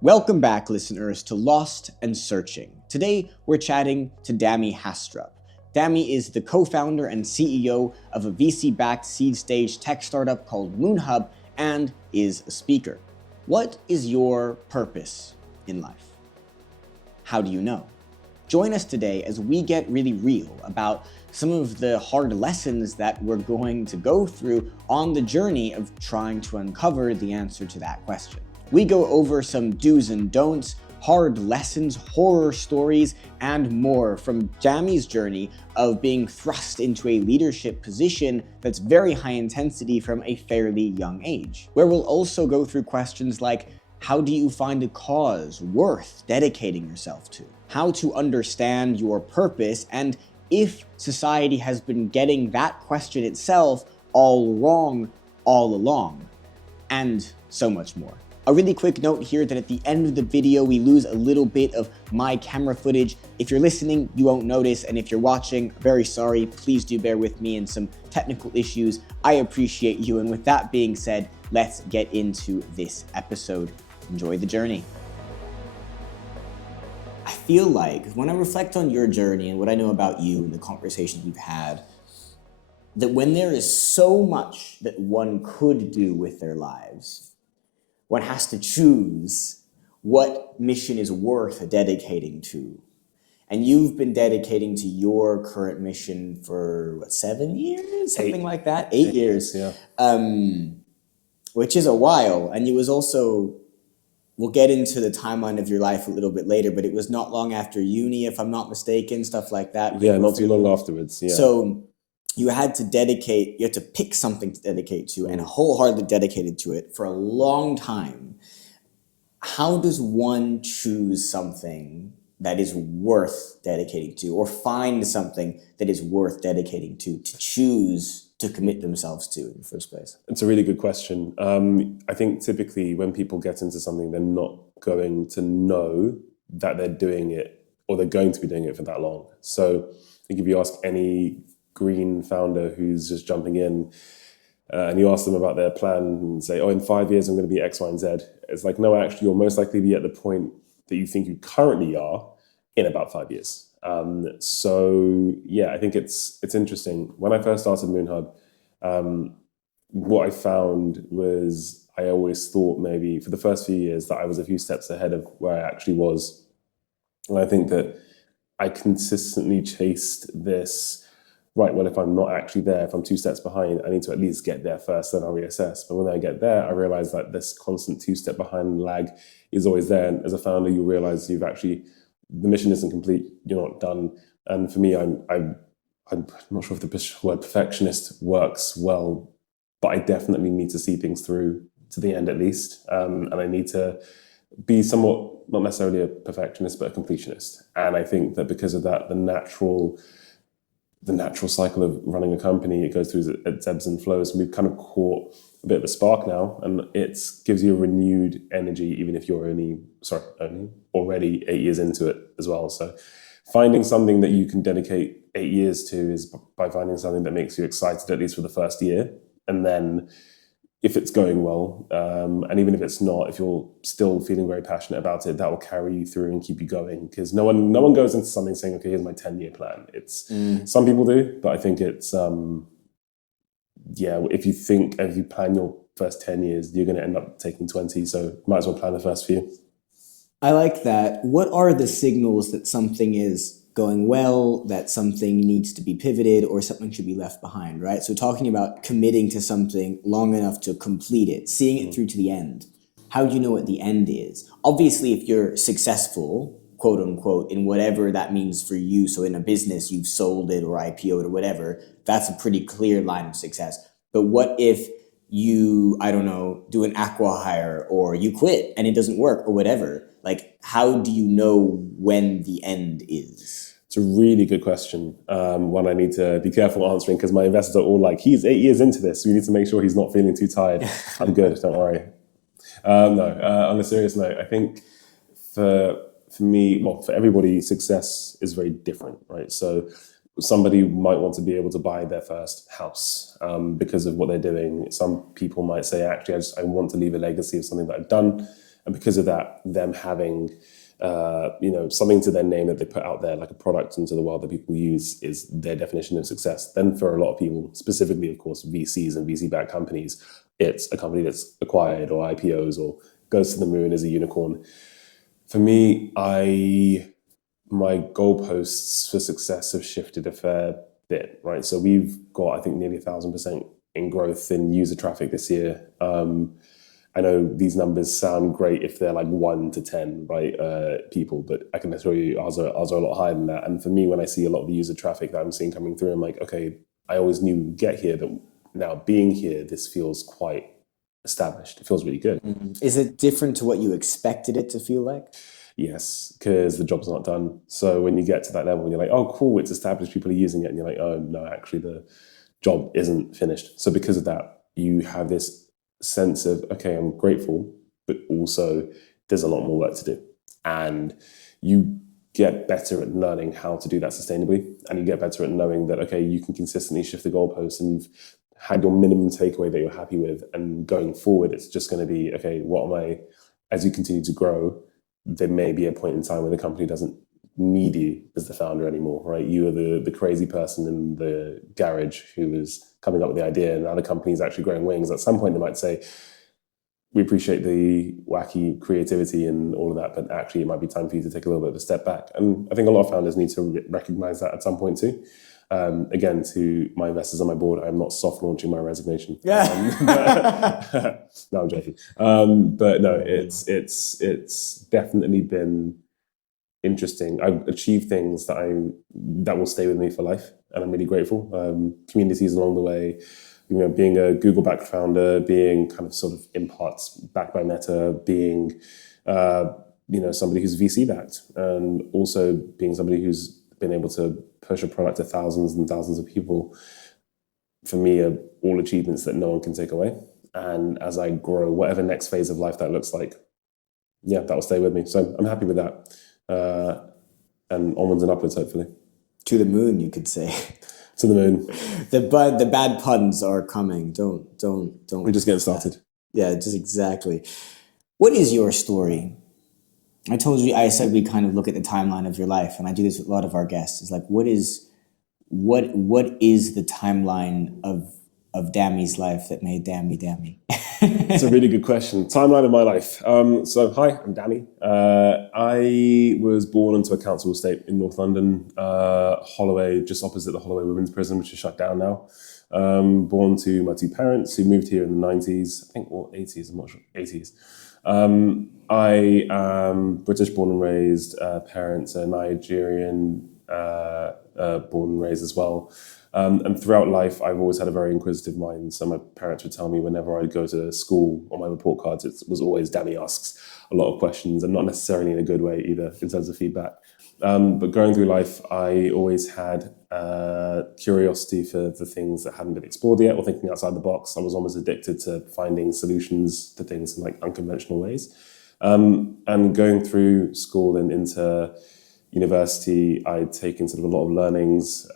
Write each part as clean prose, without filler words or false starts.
Welcome back, listeners, to Lost and Searching. Today, we're chatting to Dami Hastrup. Dami is the co-founder and CEO of a VC-backed seed-stage tech startup called MOONHUB and is a speaker. What is your purpose in life? How do you know? Join us today as we get really real about some of the hard lessons that we're going to go through on the journey of trying to uncover the answer to that question. We go over some do's and don'ts, hard lessons, horror stories, and more from Dami's journey of being thrust into a leadership position that's very high intensity from a fairly young age, where we'll also go through questions like, how do you find a cause worth dedicating yourself to? How to understand your purpose, and if society has been getting that question itself all wrong all along, and so much more. A really quick note here that at the end of the video, we lose a little bit of my camera footage. If you're listening, you won't notice, and if you're watching, very sorry. Please do bear with me and some technical issues. I appreciate you, and with that being said, let's get into this episode. Enjoy the journey. I feel like when I reflect on your journey and what I know about you and the conversations we've had, that when there is so much that one could do with their lives, one has to choose what mission is worth dedicating to. And you've been dedicating to your current mission for, 7 years? Something like that? 8 years. Yeah. Which is a while. And it was also, we'll get into the timeline of your life a little bit later, but it was not long after uni, if I'm not mistaken, stuff like that. Yeah, not too long afterwards. Yeah. So you had to pick something to dedicate to and wholeheartedly dedicated to it for a long time. How does one choose something that is worth dedicating to, or find something that is worth dedicating to choose to commit themselves to in the first place? It's a really good question. I think typically when people get into something, they're not going to know that they're doing it, or they're going to be doing it for that long. So I think if you ask any green founder who's just jumping in and you ask them about their plan and say, in 5 years I'm going to be X, Y, and Z. It's like, no, actually, you'll most likely be at the point that you think you currently are in about 5 years. So yeah, I think it's interesting. When I first started MOONHUB, what I found was I always thought maybe for the first few years that I was a few steps ahead of where I actually was. And I think that I consistently chased this, right, well, if I'm not actually there, if I'm 2 steps behind, I need to at least get there first, then I'll reassess. But when I get there, I realize that this constant 2-step behind lag is always there. And as a founder, you realize the mission isn't complete, you're not done. And for me, I'm not sure if the word perfectionist works well, but I definitely need to see things through to the end at least. And I need to be somewhat, not necessarily a perfectionist, but a completionist. And I think that because of that, the natural cycle of running a company, it goes through its ebbs and flows. And we've kind of caught a bit of a spark now, and it gives you a renewed energy, even if you're only already 8 years into it as well. So finding something that you can dedicate 8 years to is by finding something that makes you excited, at least for the first year. And then if it's going well, and even if it's not, if you're still feeling very passionate about it, that will carry you through and keep you going. Because no one goes into something saying, okay, here's my 10-year plan. Some people do, but I think it's, if you plan your first 10 years, you're going to end up taking 20. So might as well plan the first few. I like that. What are the signals that something is going well, that something needs to be pivoted, or something should be left behind, right? So talking about committing to something long enough to complete it, seeing it through to the end. How do you know what the end is? Obviously, if you're successful, quote unquote, in whatever that means for you, so in a business, you've sold it or IPO'd or whatever, that's a pretty clear line of success. But what if you, do an acqui-hire, or you quit and it doesn't work or whatever? Like, how do you know when the end is? It's a really good question. One I need to be careful answering, because my investors are all like, he's 8 years into this, so we need to make sure he's not feeling too tired. I'm good, don't worry. On a serious note, I think for me, for everybody, success is very different, right? So somebody might want to be able to buy their first house because of what they're doing. Some people might say, actually, I want to leave a legacy of something that I've done. And because of that, them having something to their name that they put out there, like a product into the world that people use, is their definition of success. Then for a lot of people, specifically, of course, VCs and VC-backed companies, it's a company that's acquired or IPOs or goes to the moon as a unicorn. For me, my goalposts for success have shifted a fair bit, right? So we've got, I think, nearly 1,000% in growth in user traffic this year. I know these numbers sound great if they're like 1 to 10, right, people, but I can assure you ours are a lot higher than that. And for me, when I see a lot of the user traffic that I'm seeing coming through, I'm like, okay, I always knew we'd get here, but now being here, this feels quite established. It feels really good. Is it different to what you expected it to feel like? Yes, because the job's not done. So when you get to that level, you're like, oh, cool, it's established, people are using it. And you're like, oh, no, actually the job isn't finished. So because of that, you have this sense of, okay, I'm grateful, but also there's a lot more work to do. And you get better at learning how to do that sustainably. And you get better at knowing that, okay, you can consistently shift the goalposts and you've had your minimum takeaway that you're happy with. And going forward, it's just going to be, okay, what am I, as you continue to grow, there may be a point in time where the company doesn't need you as the founder anymore, right? You are the crazy person in the garage who is coming up with the idea, and now the company is actually growing wings. At some point, they might say, we appreciate the wacky creativity and all of that, but actually it might be time for you to take a little bit of a step back. And I think a lot of founders need to recognize that at some point too. Again, to my investors on my board, I'm not soft launching my resignation. Yeah. No, I'm joking. But no, it's definitely been interesting. I've achieved things that will stay with me for life, and I'm really grateful. Communities along the way, being a Google-backed founder, being kind of sort of in parts backed by Meta, being somebody who's VC-backed, and also being somebody who's been able to push a product to thousands and thousands of people, for me, are all achievements that no one can take away. And as I grow, whatever next phase of life that looks like, yeah, that will stay with me. So I'm happy with that. And onwards and upwards, hopefully. To the moon, you could say. To the moon. The bad puns are coming. Don't. We're just getting started. Yeah, just exactly. What is your story? I said we kind of look at the timeline of your life, and I do this with a lot of our guests. It's like, what is the timeline of Dami's life that made Dami Dami? It's a really good question. Timeline of my life. So hi, I'm Dami. I was born into a council estate in North London, Holloway, just opposite the Holloway Women's Prison, which is shut down now. Born to my two parents who moved here in the 90s, I think, or 80s, I'm not sure, 80s. I am British born and raised, parents are Nigerian born and raised as well. And throughout life, I've always had a very inquisitive mind. So my parents would tell me whenever I'd go to school, on my report cards, it was always Dami asks a lot of questions, and not necessarily in a good way either in terms of feedback. But going through life, I always had curiosity for the things that hadn't been explored yet, or thinking outside the box. I was almost addicted to finding solutions to things in like unconventional ways. And going through school and into university, I'd taken sort of a lot of learnings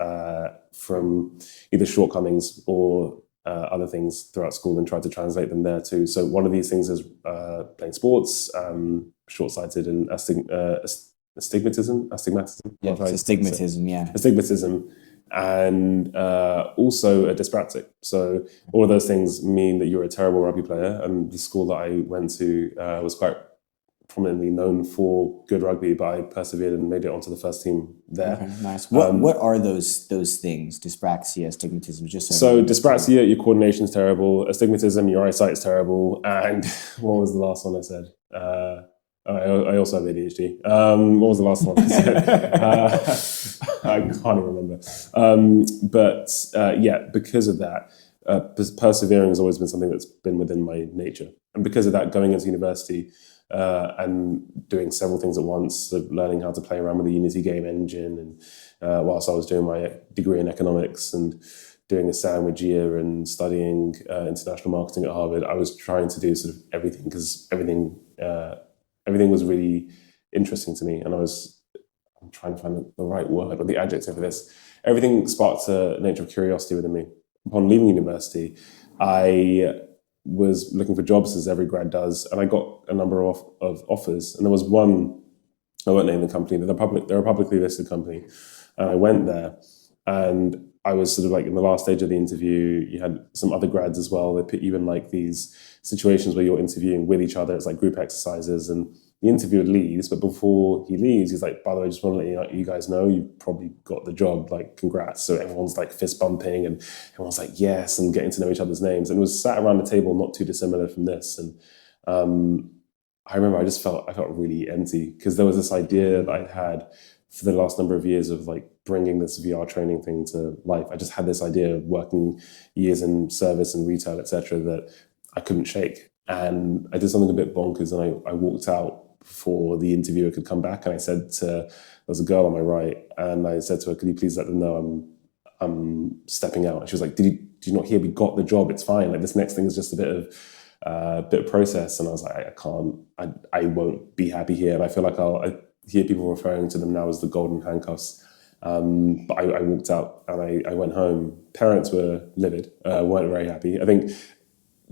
from either shortcomings or other things throughout school and tried to translate them there too. So one of these things is playing sports, short-sighted and astigmatism. Yeah, astigmatism, yeah. Astigmatism, and also a dyspraxic. So all of those things mean that you're a terrible rugby player, and the school that I went to was quite prominently known for good rugby, but I persevered and made it onto the first team there. Okay, nice. What are those things? Dyspraxia, astigmatism, just so dyspraxia, your coordination's terrible. Astigmatism, your eyesight's terrible. And what was the last one I said? I also have ADHD. What was the last one I said? I can't remember. Yeah, because of that, persevering has always been something that's been within my nature. And because of that, going into university, and doing several things at once, so learning how to play around with the Unity game engine, and whilst I was doing my degree in economics and doing a sandwich year and studying international marketing at Harvard, I was trying to do sort of everything, because everything was really interesting to me, and I'm trying to find the right word or the adjective for this. Everything sparked a nature of curiosity within me. Upon leaving university, I was looking for jobs as every grad does, and I got a number of offers. And there was one, I won't name the company, they're a publicly listed company. And I went there, and I was sort of like in the last stage of the interview. You had some other grads as well. They put you in like these situations where you're interviewing with each other. It's like group exercises, and the interviewer leaves, but before he leaves, he's like, by the way, I just want to let you guys know you've probably got the job, like, congrats. So everyone's like fist bumping, and everyone's like, yes, and getting to know each other's names. And it was sat around the table, not too dissimilar from this. And I remember I felt really empty, because there was this idea that I'd had for the last number of years of like bringing this VR training thing to life. I just had this idea of working years in service and retail, etc., that I couldn't shake. And I did something a bit bonkers, and I walked out before the interviewer could come back, and I said to, there was a girl on my right, and I said to her, could you please let them know I'm stepping out? And she was like, did you not hear we got the job? It's fine. Like, this next thing is just a bit of process. And I was like, I won't be happy here. And I feel like I hear people referring to them now as the golden handcuffs. But I walked out, and I went home. Parents were livid, weren't very happy. I think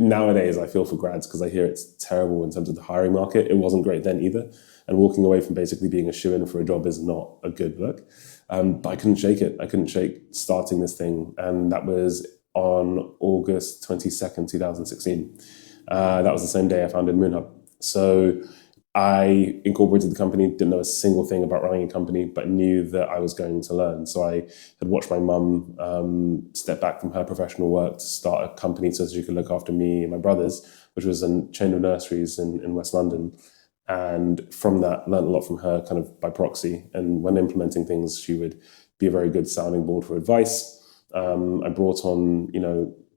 nowadays I feel for grads, because I hear it's terrible in terms of the hiring market. It wasn't great then either. And walking away from basically being a shoo-in for a job is not a good look. But I couldn't shake it. I couldn't shake starting this thing. And that was on August 22nd, 2016. That was the same day I founded MOONHUB. So I incorporated the company, didn't know a single thing about running a company, but knew that I was going to learn. So I had watched my mum step back from her professional work to start a company so that she could look after me and my brothers, which was a chain of nurseries in West London. And from that, learned a lot from her kind of by proxy. And when implementing things, she would be a very good sounding board for advice. I brought on,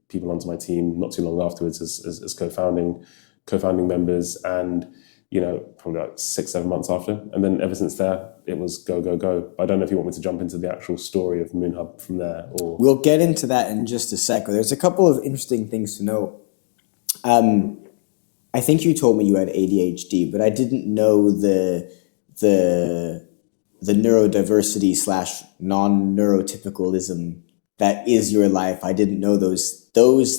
people onto my team not too long afterwards as co-founding members, and probably about 6-7 months after. And then ever since there, it was go, go, go. I don't know if you want me to jump into the actual story of MOONHUB from there, or... We'll get into that in just a sec. There's a couple of interesting things to know. I think you told me you had ADHD, but I didn't know the neurodiversity / non-neurotypicalism that is your life. I didn't know those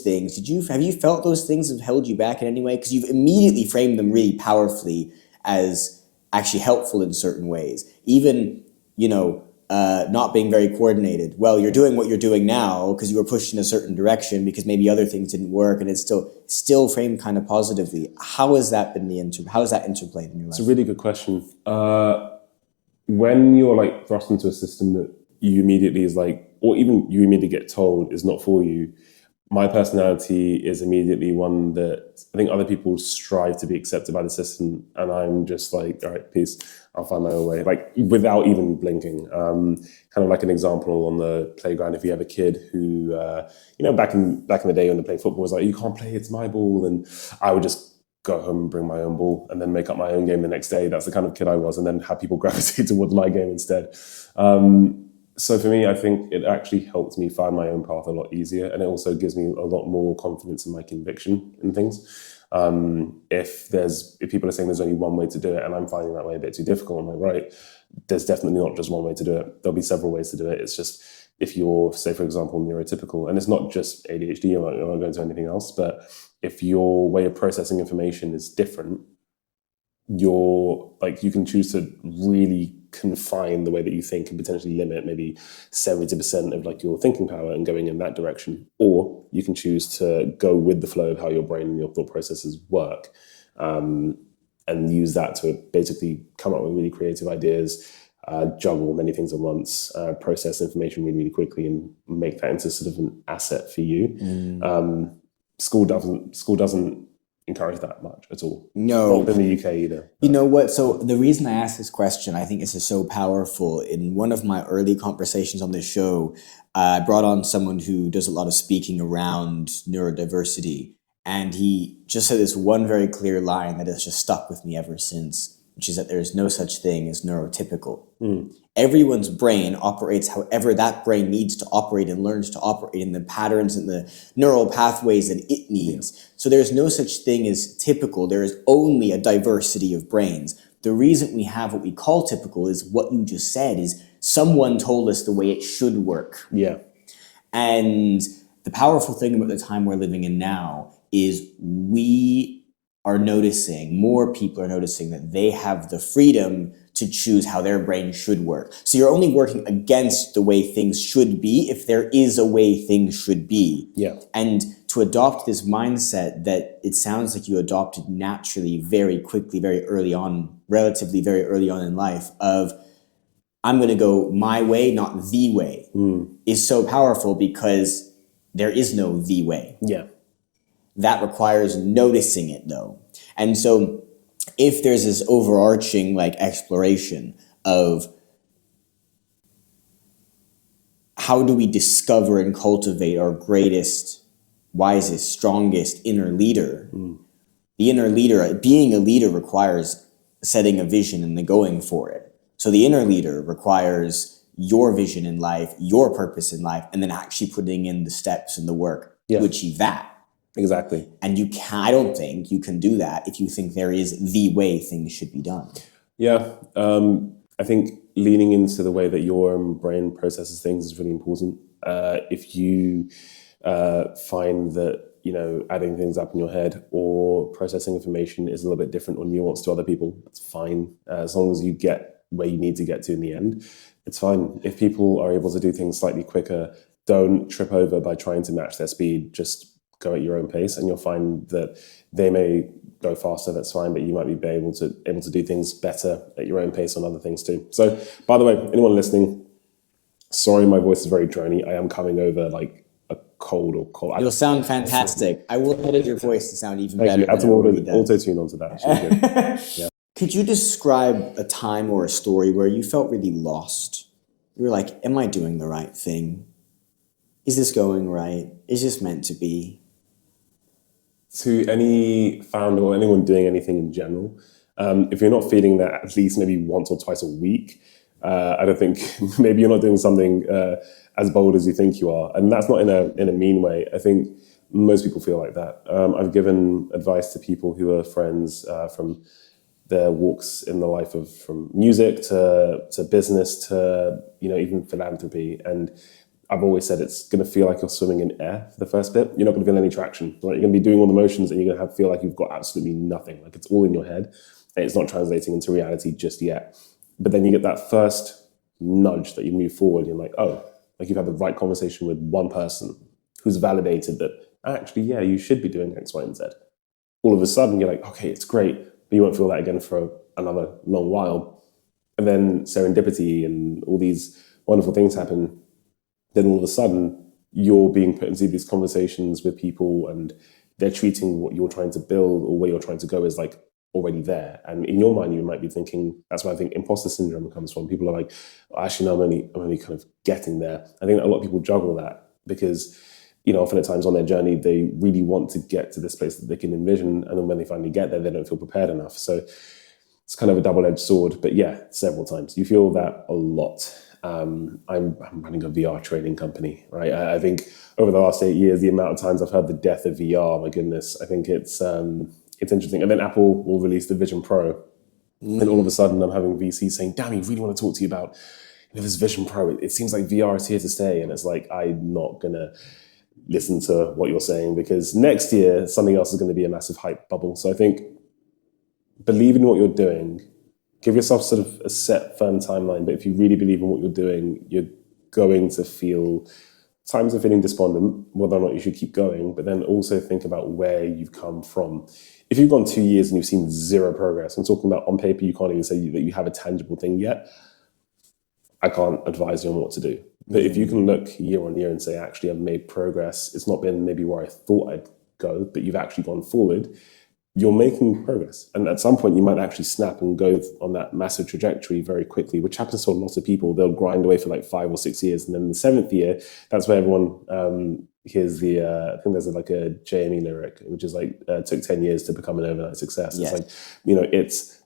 things. Have you felt those things have held you back in any way? Because you've immediately framed them really powerfully as actually helpful in certain ways. Even, not being very coordinated. Well, you're doing what you're doing now because you were pushed in a certain direction because maybe other things didn't work, and it's still framed kind of positively. How has that been how has that interplayed in your life? It's a really good question. When you're like thrust into a system that you immediately is like, or even you immediately get told is not for you, my personality is immediately one that I think other people strive to be accepted by the system, and I'm just like, all right, peace, I'll find my own way, like without even blinking. Kind of like an example on the playground, if you have a kid who, back in the day when they played football, was like, you can't play, it's my ball, and I would just go home and bring my own ball and then make up my own game the next day. That's the kind of kid I was, and then have people gravitate towards my game instead. So for me, I think it actually helped me find my own path a lot easier, and it also gives me a lot more confidence in my conviction in things. If people are saying there's only one way to do it, and I'm finding that way a bit too difficult, I'm like, right, there's definitely not just one way to do it. There'll be several ways to do it. It's just, if you're, say, for example, neurotypical, and it's not just ADHD, I'm not going to anything else, but if your way of processing information is different, you can choose to really confine the way that you think and potentially limit maybe 70% of like your thinking power and going in that direction, or you can choose to go with the flow of how your brain and your thought processes work, and use that to basically come up with really creative ideas, juggle many things at once, process information really, really quickly, and make that into sort of an asset for you. School doesn't encourage that much at all. No. Not in the UK either. You know what? So the reason I asked this question, I think this is so powerful. In one of my early conversations on this show, I brought on someone who does a lot of speaking around neurodiversity. And he just said this one very clear line that has just stuck with me ever since, which is that there is no such thing as neurotypical. Everyone's brain operates however that brain needs to operate and learns to operate in the patterns and the neural pathways that it needs. Yeah. So there's no such thing as typical. There is only a diversity of brains. The reason we have what we call typical is what you just said, is someone told us the way it should work. Yeah. And the powerful thing about the time we're living in now is more people are noticing that they have the freedom to choose how their brain should work. So you're only working against the way things should be if there is a way things should be. Yeah. And to adopt this mindset that it sounds like you adopted naturally, very quickly, relatively very early on in life, of I'm going to go my way, not the way, is so powerful because there is no the way. Yeah. That requires noticing it, though. And so if there's this overarching exploration of how do we discover and cultivate our greatest, wisest, strongest inner leader, the inner leader, being a leader requires setting a vision and then going for it. So the inner leader requires your vision in life, your purpose in life, and then actually putting in the steps and the work to achieve that. Exactly. And I don't think you can do that if you think there is the way things should be done. Yeah. I think leaning into the way that your own brain processes things is really important. If you find that, adding things up in your head or processing information is a little bit different or nuanced to other people, that's fine. As long as you get where you need to get to in the end, it's fine. If people are able to do things slightly quicker, don't trip over by trying to match their speed. Just go at your own pace, and you'll find that they may go faster. That's fine, but you might be able to do things better at your own pace on other things too. So, by the way, anyone listening, sorry, my voice is very drony. I am coming over like a cold or cold. You'll sound fantastic. I will edit your voice to sound even better. Thank you. Add some auto-tune onto that. Yeah. Could you describe a time or a story where you felt really lost? You were like, am I doing the right thing? Is this going right? Is this meant to be? To any founder or anyone doing anything in general, if you're not feeling that at least maybe once or twice a week, I don't think maybe you're not doing something as bold as you think you are. And that's not in a mean way. I think most people feel like that. I've given advice to people who are friends from their walks in the life from music to business to even philanthropy, and I've always said it's going to feel like you're swimming in air for the first bit. You're not going to feel any traction. Right? You're going to be doing all the motions, and you're going to feel like you've got absolutely nothing. Like it's all in your head, and it's not translating into reality just yet. But then you get that first nudge that you move forward. You're like, oh, like you've had the right conversation with one person who's validated that actually, yeah, you should be doing X, Y, and Z. All of a sudden, you're like, okay, it's great, but you won't feel that again for another long while. And then serendipity and all these wonderful things happen. Then all of a sudden, you're being put into these conversations with people, and they're treating what you're trying to build or where you're trying to go as like already there. And in your mind, you might be thinking, that's where I think imposter syndrome comes from. People are like, actually, no, I'm only kind of getting there. I think a lot of people juggle that because, often at times on their journey, they really want to get to this place that they can envision. And then when they finally get there, they don't feel prepared enough. So it's kind of a double-edged sword. But yeah, several times. You feel that a lot. I'm running a VR training company, right? I think over the last 8 years, the amount of times I've heard the death of VR, my goodness, I think it's interesting. And then Apple will release the Vision Pro. And all of a sudden I'm having VCs saying, Dami, really want to talk to you about this Vision Pro. It seems like VR is here to stay. And it's like, I'm not going to listen to what you're saying because next year, something else is going to be a massive hype bubble. So I think believe in what you're doing. Give yourself sort of a set, firm timeline. But if you really believe in what you're doing, you're going to feel times of feeling despondent, whether or not you should keep going, but then also think about where you've come from. If you've gone 2 years and you've seen zero progress, I'm talking about on paper, you can't even say that you have a tangible thing yet, I can't advise you on what to do. But if you can look year on year and say, actually, I've made progress, it's not been maybe where I thought I'd go, but you've actually gone forward, you're making progress. And at some point, you might actually snap and go on that massive trajectory very quickly, which happens to a lot of people. They'll grind away for like 5 or 6 years. And then the 7th year, that's where everyone hears I think there's like a JME lyric, which is like, took 10 years to become an overnight success. Yes. It's like, it's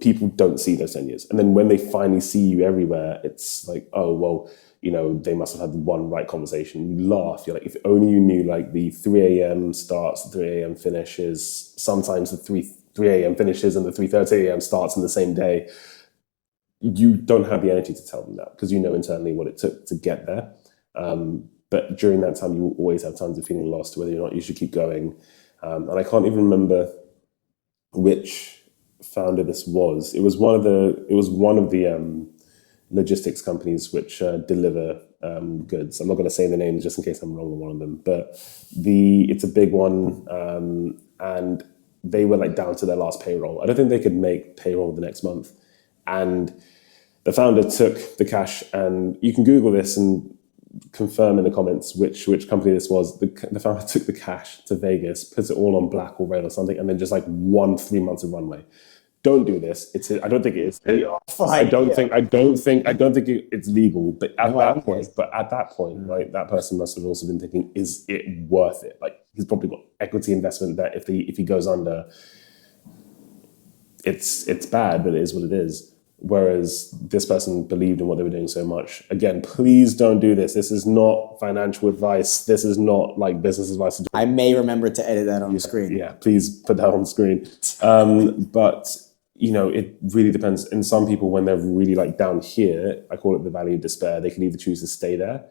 people don't see those 10 years. And then when they finally see you everywhere, it's like, oh, well, they must have had one right conversation. You laugh. You're like, if only you knew like the 3 a.m. starts, the 3 a.m. finishes, sometimes the 3 a.m. finishes and the 3:30 a.m. starts in the same day. You don't have the energy to tell them that because you know internally what it took to get there. But during that time, you will always have times of feeling lost, whether or not you should keep going. And I can't even remember which founder this was. It was one of the logistics companies which deliver goods. I'm not going to say the name just in case I'm wrong on one of them, but it's a big one, and they were like down to their last payroll. I don't think they could make payroll the next month, and the founder took the cash, and you can Google this and confirm in the comments which company this was. The founder took the cash to Vegas, puts it all on black or red or something, and then just like won 3 months of runway. Don't do this. I don't think it is. I don't think it's legal. But at that point, right, that person must have also been thinking, is it worth it? Like, he's probably got equity investment that if he goes under, it's bad, but it is what it is. Whereas this person believed in what they were doing so much. Again, please don't do this. This is not financial advice. This is not like business advice. I may remember to edit that on the screen. Yeah, please put that on the screen. But it really depends. And some people, when they're really like down here, I call it the valley of despair, they can either choose to stay there,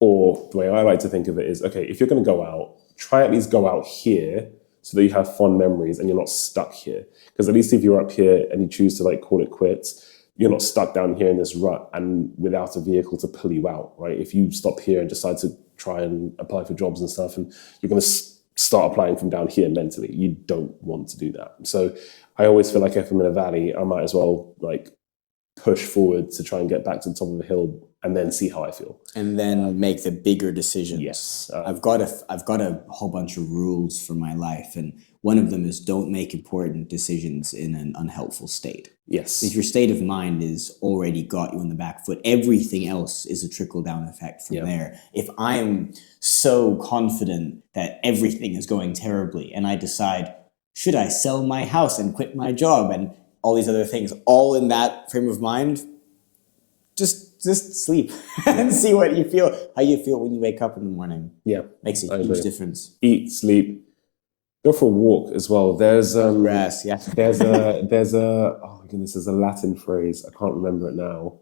or the way I like to think of it is, okay, if you're going to go out, try at least go out here so that you have fond memories and you're not stuck here. Because at least if you're up here and you choose to like call it quits, you're not stuck down here in this rut and without a vehicle to pull you out, right? If you stop here and decide to try and apply for jobs and stuff, and you're going to start applying from down here mentally, you don't want to do that. So I always feel like if I'm in a valley, I might as well like push forward to try and get back to the top of the hill and then see how I feel. And then make the bigger decisions. Yes. I've got a whole bunch of rules for my life, and one of them is don't make important decisions in an unhelpful state. Yes. If your state of mind is already got you on the back foot, everything else is a trickle-down effect from there. If I am so confident that everything is going terribly and I decide, should I sell my house and quit my job and all these other things, all in that frame of mind, just sleep and see what you feel, how you feel when you wake up in the morning. Yeah. Makes a huge difference. Eat, sleep, go for a walk as well. There's grass, yeah. there's a oh my goodness, there's a Latin phrase. I can't remember it now.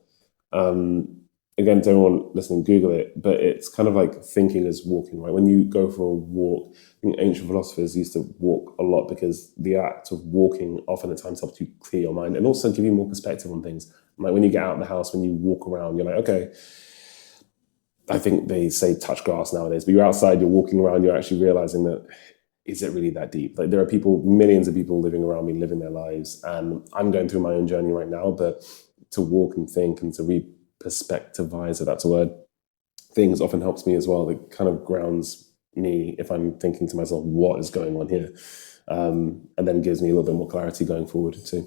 Again, to everyone listening, Google it, but it's kind of like thinking as walking, right? When you go for a walk, I think ancient philosophers used to walk a lot because the act of walking often at times helps you clear your mind and also give you more perspective on things. Like when you get out of the house, when you walk around, you're like, okay, I think they say touch grass nowadays, but you're outside, you're walking around, you're actually realizing that, is it really that deep? Like there are people, millions of people living around me, living their lives, and I'm going through my own journey right now, but to walk and think and to re-perspectivize, if that's a word, things often helps me as well. It kind of grounds me if I'm thinking to myself, what is going on here? And then gives me a little bit more clarity going forward too.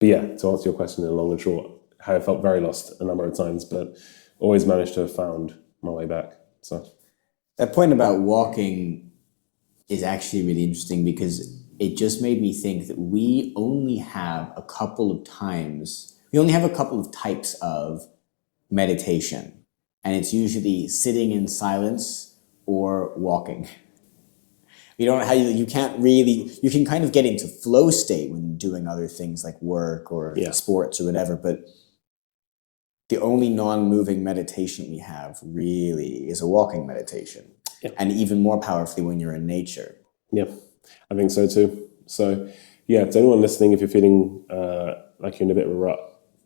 But yeah, to answer your question in long and short, I felt very lost a number of times, but always managed to have found my way back. So that point about walking is actually really interesting because it just made me think that we only have a couple of types of meditation, and it's usually sitting in silence or walking. You can kind of get into flow state when doing other things like work or sports or whatever, but the only non-moving meditation we have really is a walking meditation. Yeah. And even more powerfully when you're in nature. Yeah, I think so too. So yeah, to anyone listening, if you're feeling like you're in a bit of a rut,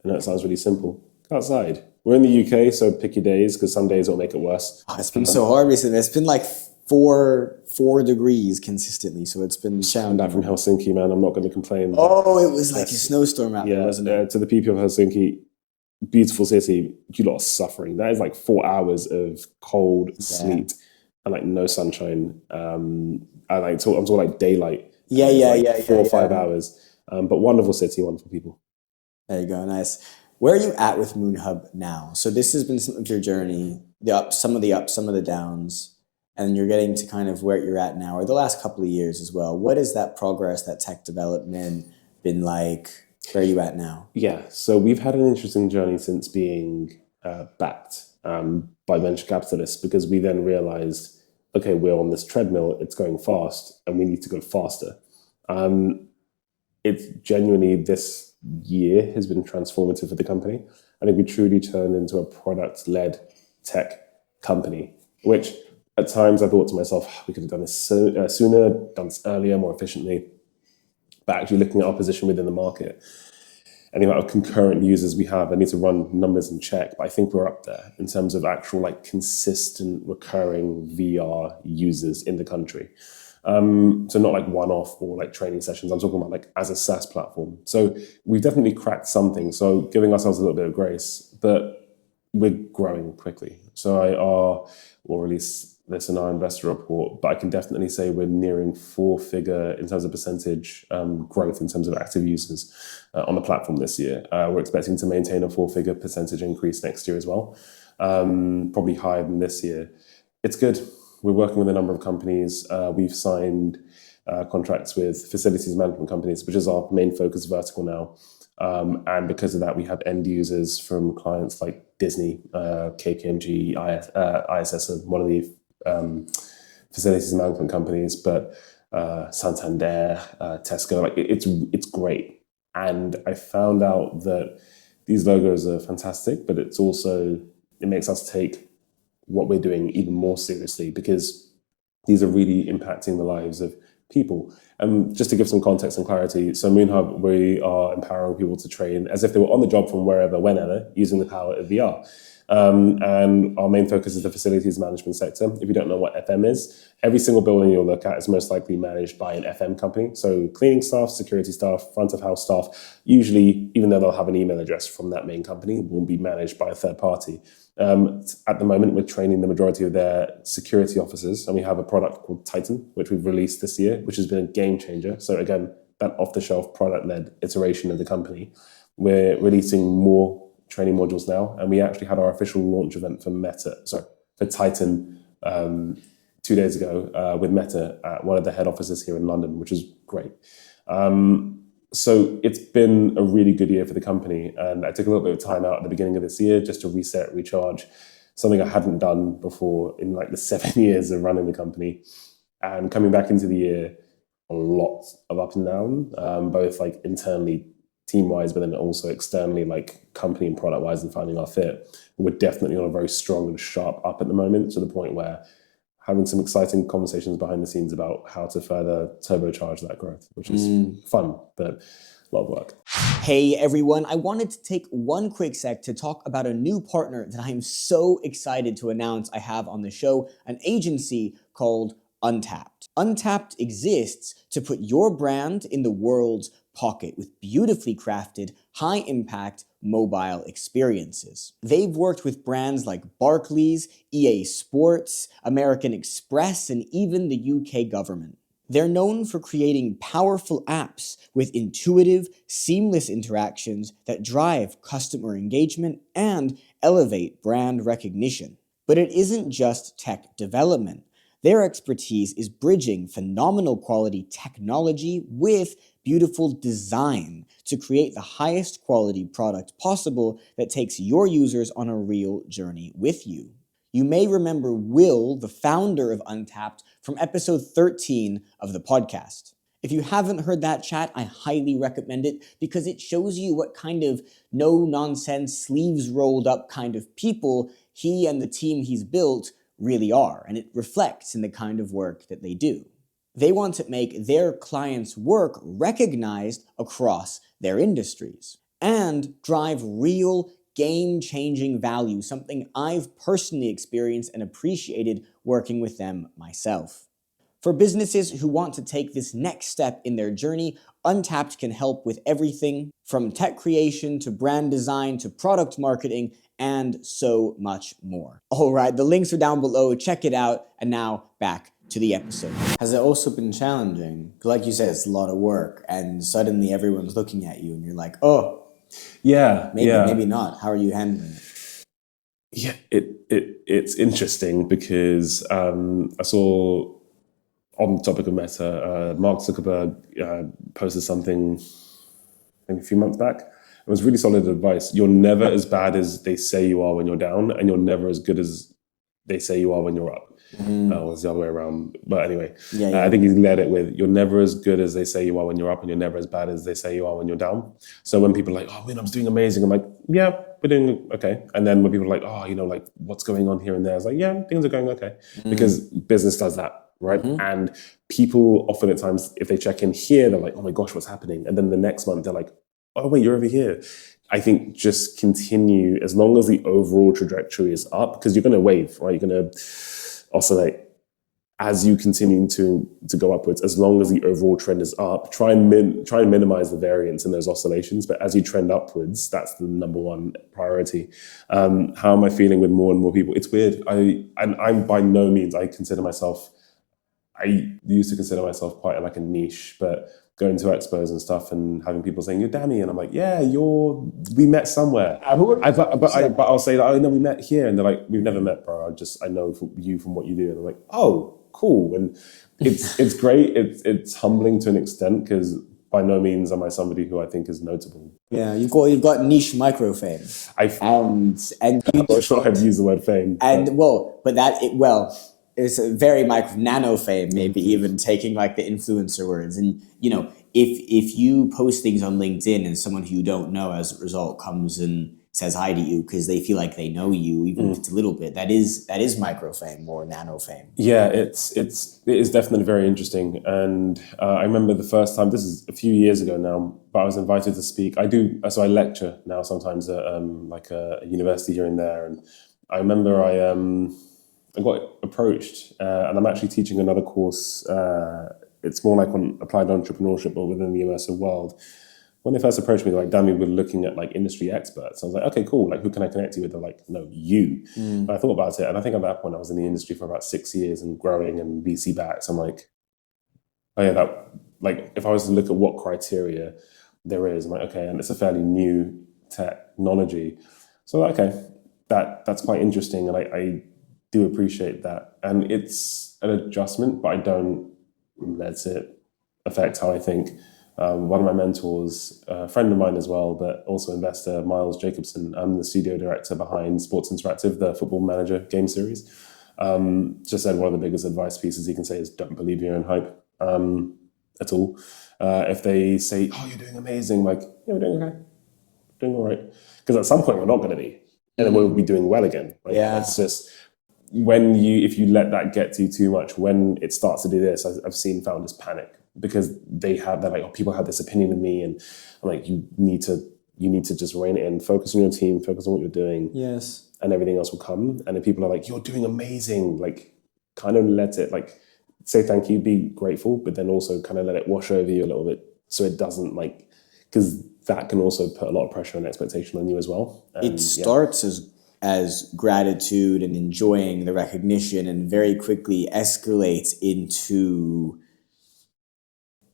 and that sounds really simple, go outside. We're in the UK, so pick your days, because some days it'll make it worse. Oh, it's been so hard recently. It's been like 4 degrees consistently, so it's been challenging. Back from Helsinki, man, I'm not going to complain. Oh, it was like a snowstorm out there, wasn't it? To the people of Helsinki, beautiful city, you lot are suffering. That is like 4 hours of cold sleet and like no sunshine. I'm talking like daylight. Yeah. 4 or 5 hours. But wonderful city, wonderful people. There you go, nice. Where are you at with MOONHUB now? So this has been some of your journey, some of the ups, some of the downs, and you're getting to kind of where you're at now, or the last couple of years as well. What has that progress, that tech development been like? Where are you at now? Yeah, so we've had an interesting journey since being backed by venture capitalists, because we then realized, okay, we're on this treadmill, it's going fast, and we need to go faster. It's genuinely, this year has been transformative for the company. I think we truly turned into a product-led tech company, which at times I thought to myself, we could have done this sooner, done this earlier, more efficiently. But actually looking at our position within the market and the amount of concurrent users we have, I need to run numbers and check, but I think we're up there in terms of actual like consistent recurring VR users in the country. So not like one-off or like training sessions. I'm talking about like as a SaaS platform. So we've definitely cracked something. So giving ourselves a little bit of grace, but we're growing quickly. So we'll release this in our investor report, but I can definitely say we're nearing 4-figure in terms of percentage growth in terms of active users on the platform this year. We're expecting to maintain a 4-figure percentage increase next year as well, probably higher than this year. It's good. We're working with a number of companies. We've signed contracts with facilities management companies, which is our main focus vertical now. And because of that, we have end users from clients like Disney, KPMG, ISS, one of the facilities management companies, but Santander, Tesco, like it's great. And I found out that these logos are fantastic, but it makes us take what we're doing even more seriously, because these are really impacting the lives of people. And just to give some context and clarity, so MOONHUB, we are empowering people to train as if they were on the job from wherever, whenever, using the power of VR. And our main focus is the facilities management sector. If you don't know what FM is, every single building you'll look at is most likely managed by an FM company. So cleaning staff, security staff, front of house staff, usually, even though they'll have an email address from that main company, will be managed by a third party. At the moment, we're training the majority of their security officers, and we have a product called Titan, which we've released this year, which has been a game changer. So again, that off-the-shelf product-led iteration of the company. We're releasing more training modules now, and we actually had our official launch event for Titan 2 days ago with Meta at one of the head offices here in London, which is great. So it's been a really good year for the company, and I took a little bit of time out at the beginning of this year just to reset, recharge, something I hadn't done before in like the 7 years of running the company. And coming back into the year, a lot of up and down, both like internally, team-wise, but then also externally, like company and product-wise, and finding our fit. We're definitely on a very strong and sharp up at the moment, to the point where having some exciting conversations behind the scenes about how to further turbocharge that growth, which is fun, but a lot of work. Hey everyone, I wanted to take one quick sec to talk about a new partner that I am so excited to announce I have on the show, an agency called Untapped. Untapped exists to put your brand in the world's pocket with beautifully crafted, high-impact mobile experiences. They've worked with brands like Barclays, EA Sports, American Express, and even the UK government. They're known for creating powerful apps with intuitive, seamless interactions that drive customer engagement and elevate brand recognition. But it isn't just tech development. Their expertise is bridging phenomenal quality technology with beautiful design to create the highest quality product possible that takes your users on a real journey with you. You may remember Will, the founder of Untapped, from episode 13 of the podcast. If you haven't heard that chat, I highly recommend it, because it shows you what kind of no-nonsense, sleeves-rolled-up kind of people he and the team he's built really are, and it reflects in the kind of work that they do. They want to make their clients' work recognized across their industries and drive real game-changing value, something I've personally experienced and appreciated working with them myself. For businesses who want to take this next step in their journey, Untapped can help with everything from tech creation to brand design to product marketing and so much more. All right, the links are down below. Check it out. And now back to the episode. Has it also been challenging? Like you said, it's a lot of work, and suddenly everyone's looking at you and you're like, oh, maybe not. How are you handling it? Yeah, it's interesting because I saw, on the topic of Meta, Mark Zuckerberg posted something maybe a few months back. It was really solid advice. You're never as bad as they say you are when you're down, and you're never as good as they say you are when you're up. It was the other way around. But anyway, Yeah. I think he led it with, you're never as good as they say you are when you're up, and you're never as bad as they say you are when you're down. So when people are like, oh, MOONHUB's doing amazing, I'm like, yeah, we're doing okay. And then when people are like, oh, like what's going on here and there, it's like, yeah, things are going okay. Because business does that, right? And people often at times, if they check in here, they're like, oh my gosh, what's happening? And then the next month they're like, oh wait, you're over here. I think just continue, as long as the overall trajectory is up, because you're going to wave, right? You're going to oscillate as you continue to go upwards. As long as the overall trend is up, try and minimize the variance in those oscillations. But as you trend upwards, that's the number one priority. How am I feeling with more and more people? It's weird. I'm by no means, I used to consider myself quite like a niche, but going to expos and stuff and having people saying, you're Dami, and I'm like, yeah, we met somewhere. But I'll say that, oh no, we met here, and they're like, we've never met, bro. I know you from what you do, and I'm like, oh, cool. And it's great. It's humbling to an extent, because by no means am I somebody who I think is notable. Yeah, you've got niche micro fame. I'm not sure I'd use the word fame. It's a very nano fame, maybe even taking like the influencer words. And if you post things on LinkedIn and someone who you don't know as a result comes and says hi to you because they feel like they know you, even if it's a little bit, that is micro fame or nano fame. Yeah, it is definitely very interesting. And I remember the first time, this is a few years ago now, but I was invited to speak. I lecture now sometimes at like a university here and there. And I remember I got approached, and I'm actually teaching another course. It's more like on applied entrepreneurship, but within the immersive world. When they first approached me, they're like, Dami, we're looking at like industry experts. I was like, okay, cool. Like, who can I connect you with? They're like, no, you. And I thought about it, and I think at that point I was in the industry for about 6 years and growing and VC backed. So I'm like, oh yeah, if I was to look at what criteria there is, I'm like, okay, and it's a fairly new technology. So okay, that's quite interesting, and I do appreciate that. And it's an adjustment, but I don't let it affect how I think. One of my mentors, a friend of mine as well, but also investor, Miles Jacobson, I'm the studio director behind Sports Interactive, the Football Manager game series. Just said one of the biggest advice pieces he can say is don't believe your own hype at all. If they say, oh, you're doing amazing, like, yeah, we're doing okay, doing all right. Because at some point we're not going to be, and then we'll be doing well again. Right? Yeah. It's just, if you let that get to you too much, when it starts to do this, I've seen founders panic because they're like, oh, people have this opinion of me, and I'm like, you need to just rein it in, focus on your team, focus on what you're doing, yes, and everything else will come. And if people are like, you're doing amazing, like, kind of let it, like, say thank you, be grateful, but then also kind of let it wash over you a little bit, so it doesn't, like, because that can also put a lot of pressure and expectation on you as well. And, it starts as gratitude and enjoying the recognition, and very quickly escalates into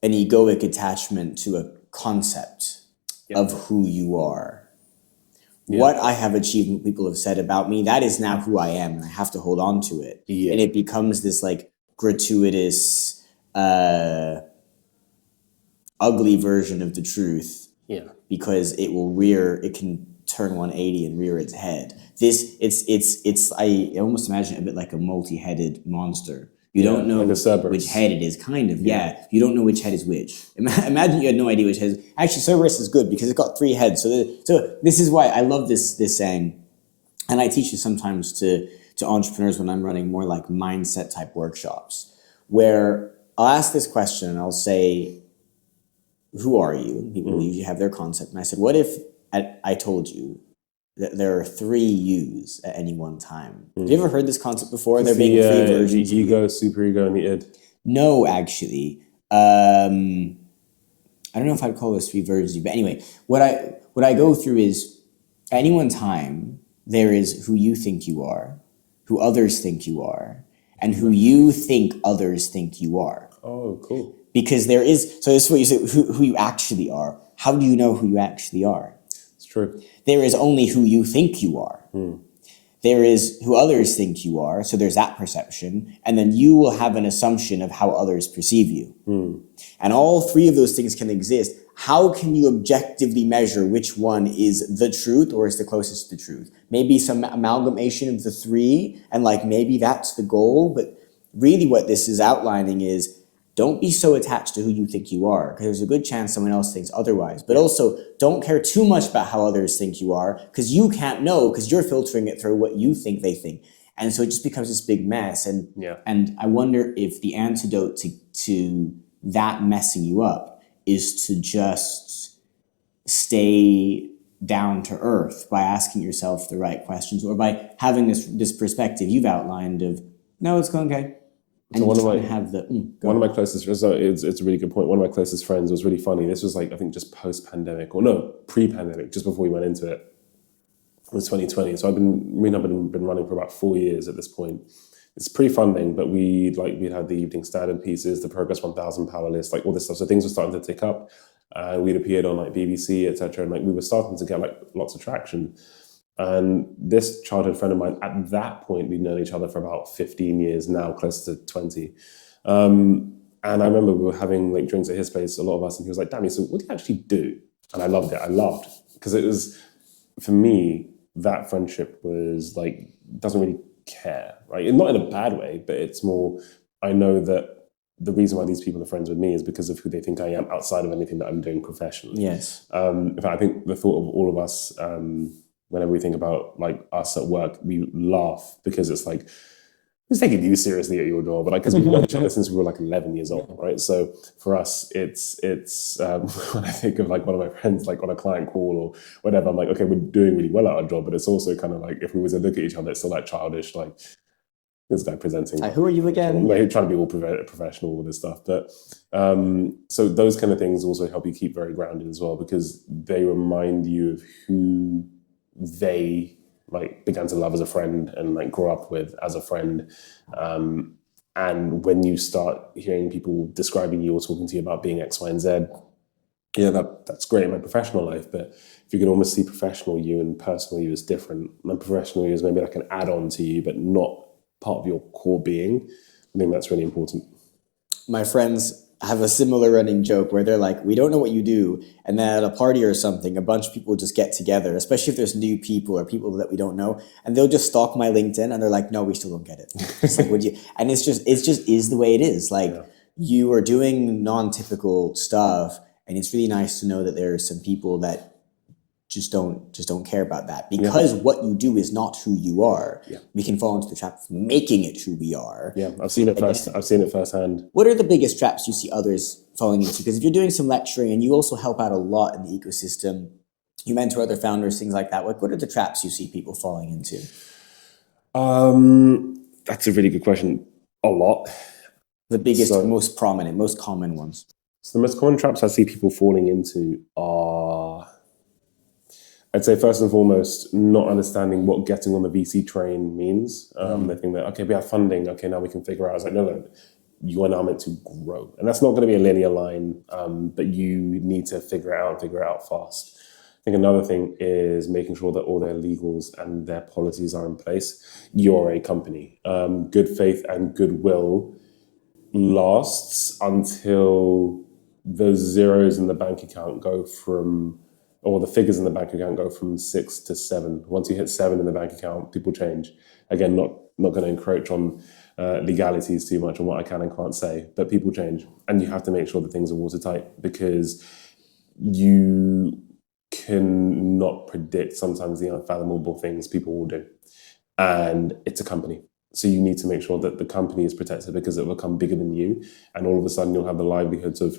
an egoic attachment to a concept of who you are. Yeah. What I have achieved, what people have said about me, that is now who I am, and I have to hold on to it. Yeah. And it becomes this like gratuitous, ugly version of the truth. Yeah. Because it can turn 180 and rear its head. I almost imagine it a bit like a multi-headed monster. You don't know like which head it is, kind of. Yeah. You don't know which head is which. Imagine you had no idea which head is. Actually, Cerberus is good because it's got 3 heads. So this is why I love this saying. And I teach it sometimes to entrepreneurs when I'm running more like mindset type workshops, where I'll ask this question and I'll say, who are you? And people usually have their concept. And I said, what if I told you that there are 3 yous at any one time? Have you ever heard this concept before? There being 3 versions. The ego, superego, and the id. No, actually. I don't know if I'd call those 3 versions, but anyway, what I go through is at any one time, there is who you think you are, who others think you are, and who you think others think you are. Oh, cool. Because so this is what you say, who you actually are. How do you know who you actually are? It's true. There is only who you think you are. There is who others think you are, so there's that perception, and then you will have an assumption of how others perceive you. And all 3 of those things can exist. How can you objectively measure which one is the truth or is the closest to the truth? Maybe some amalgamation of the 3, and like maybe that's the goal, but really what this is outlining is don't be so attached to who you think you are, because there's a good chance someone else thinks otherwise. But also, don't care too much about how others think you are, because you can't know, because you're filtering it through what you think they think. And so it just becomes this big mess. And I wonder if the antidote to that messing you up is to just stay down to earth by asking yourself the right questions, or by having this perspective you've outlined of, no, it's going okay. And So one of my closest friends, so it's a really good point. One of my closest friends was really funny. This was like, I think just post-pandemic, or no, pre-pandemic, just before we went into it. It was 2020. So I've been running for about 4 years at this point. It's pre-funding, but we had the Evening Standard pieces, the Progress 1000 power list, like all this stuff. So things were starting to tick up. We'd appeared on like BBC, etc., and like we were starting to get like lots of traction. And this childhood friend of mine, at that point, we'd known each other for about 15 years now, close to 20. And I remember we were having like drinks at his place, a lot of us, and he was like, Dami, so what do you actually do? And I loved it. I laughed because it was, for me, that friendship was like, doesn't really care, right? And not in a bad way, but it's more, I know that the reason why these people are friends with me is because of who they think I am outside of anything that I'm doing professionally. Yes. In fact, I think the thought of all of us, whenever we think about like us at work, we laugh because it's like, who's taking you seriously at your job? But like, because we've known each other since we were like 11 years old, right? So for us, it's when I think of like one of my friends, like on a client call or whatever, I'm like, okay, we're doing really well at our job, but it's also kind of like, if we were to look at each other, it's still like childish, like this guy presenting. Who are you again? Like, trying to be all professional, all this stuff. But so those kind of things also help you keep very grounded as well, because they remind you of who they like began to love as a friend and like grow up with as a friend. And when you start hearing people describing you or talking to you about being X, Y, and Z, yeah, that's great in my professional life. But if you can almost see professional you and personal you as different, and professional you is maybe like an add-on to you, but not part of your core being, I think that's really important. My friends have a similar running joke where they're like, we don't know what you do. And then at a party or something, a bunch of people just get together, especially if there's new people or people that we don't know, and they'll just stalk my LinkedIn and they're like, no, we still don't get it. It's like, would you? And it's just is the way it is. Like, you are doing non-typical stuff, and it's really nice to know that there are some people that just don't care about that, because what you do is not who you are. We can fall into the trap of making it who we are. I've seen it firsthand. What are the biggest traps you see others falling into? Because if you're doing some lecturing and you also help out a lot in the ecosystem, you mentor other founders, things like that, what are the traps you see people falling into? That's a really good question. A lot. The biggest, most prominent, most common ones. So the most common traps I see people falling into are, I'd say first and foremost, not understanding what getting on the VC train means. They think that, okay, we have funding, okay, now we can figure out. I was like, no, you are now meant to grow. And that's not going to be a linear line, but you need to figure it out fast. I think another thing is making sure that all their legals and their policies are in place. You're a company. Good faith and goodwill lasts until the zeros in the bank account go from, or the figures in the bank account go from 6 to 7. Once you hit 7 in the bank account, people change. Again, not going to encroach on legalities too much on what I can and can't say, but people change. And you have to make sure that things are watertight, because you can not predict sometimes the unfathomable things people will do. And it's a company. So you need to make sure that the company is protected, because it will become bigger than you. And all of a sudden you'll have the livelihoods of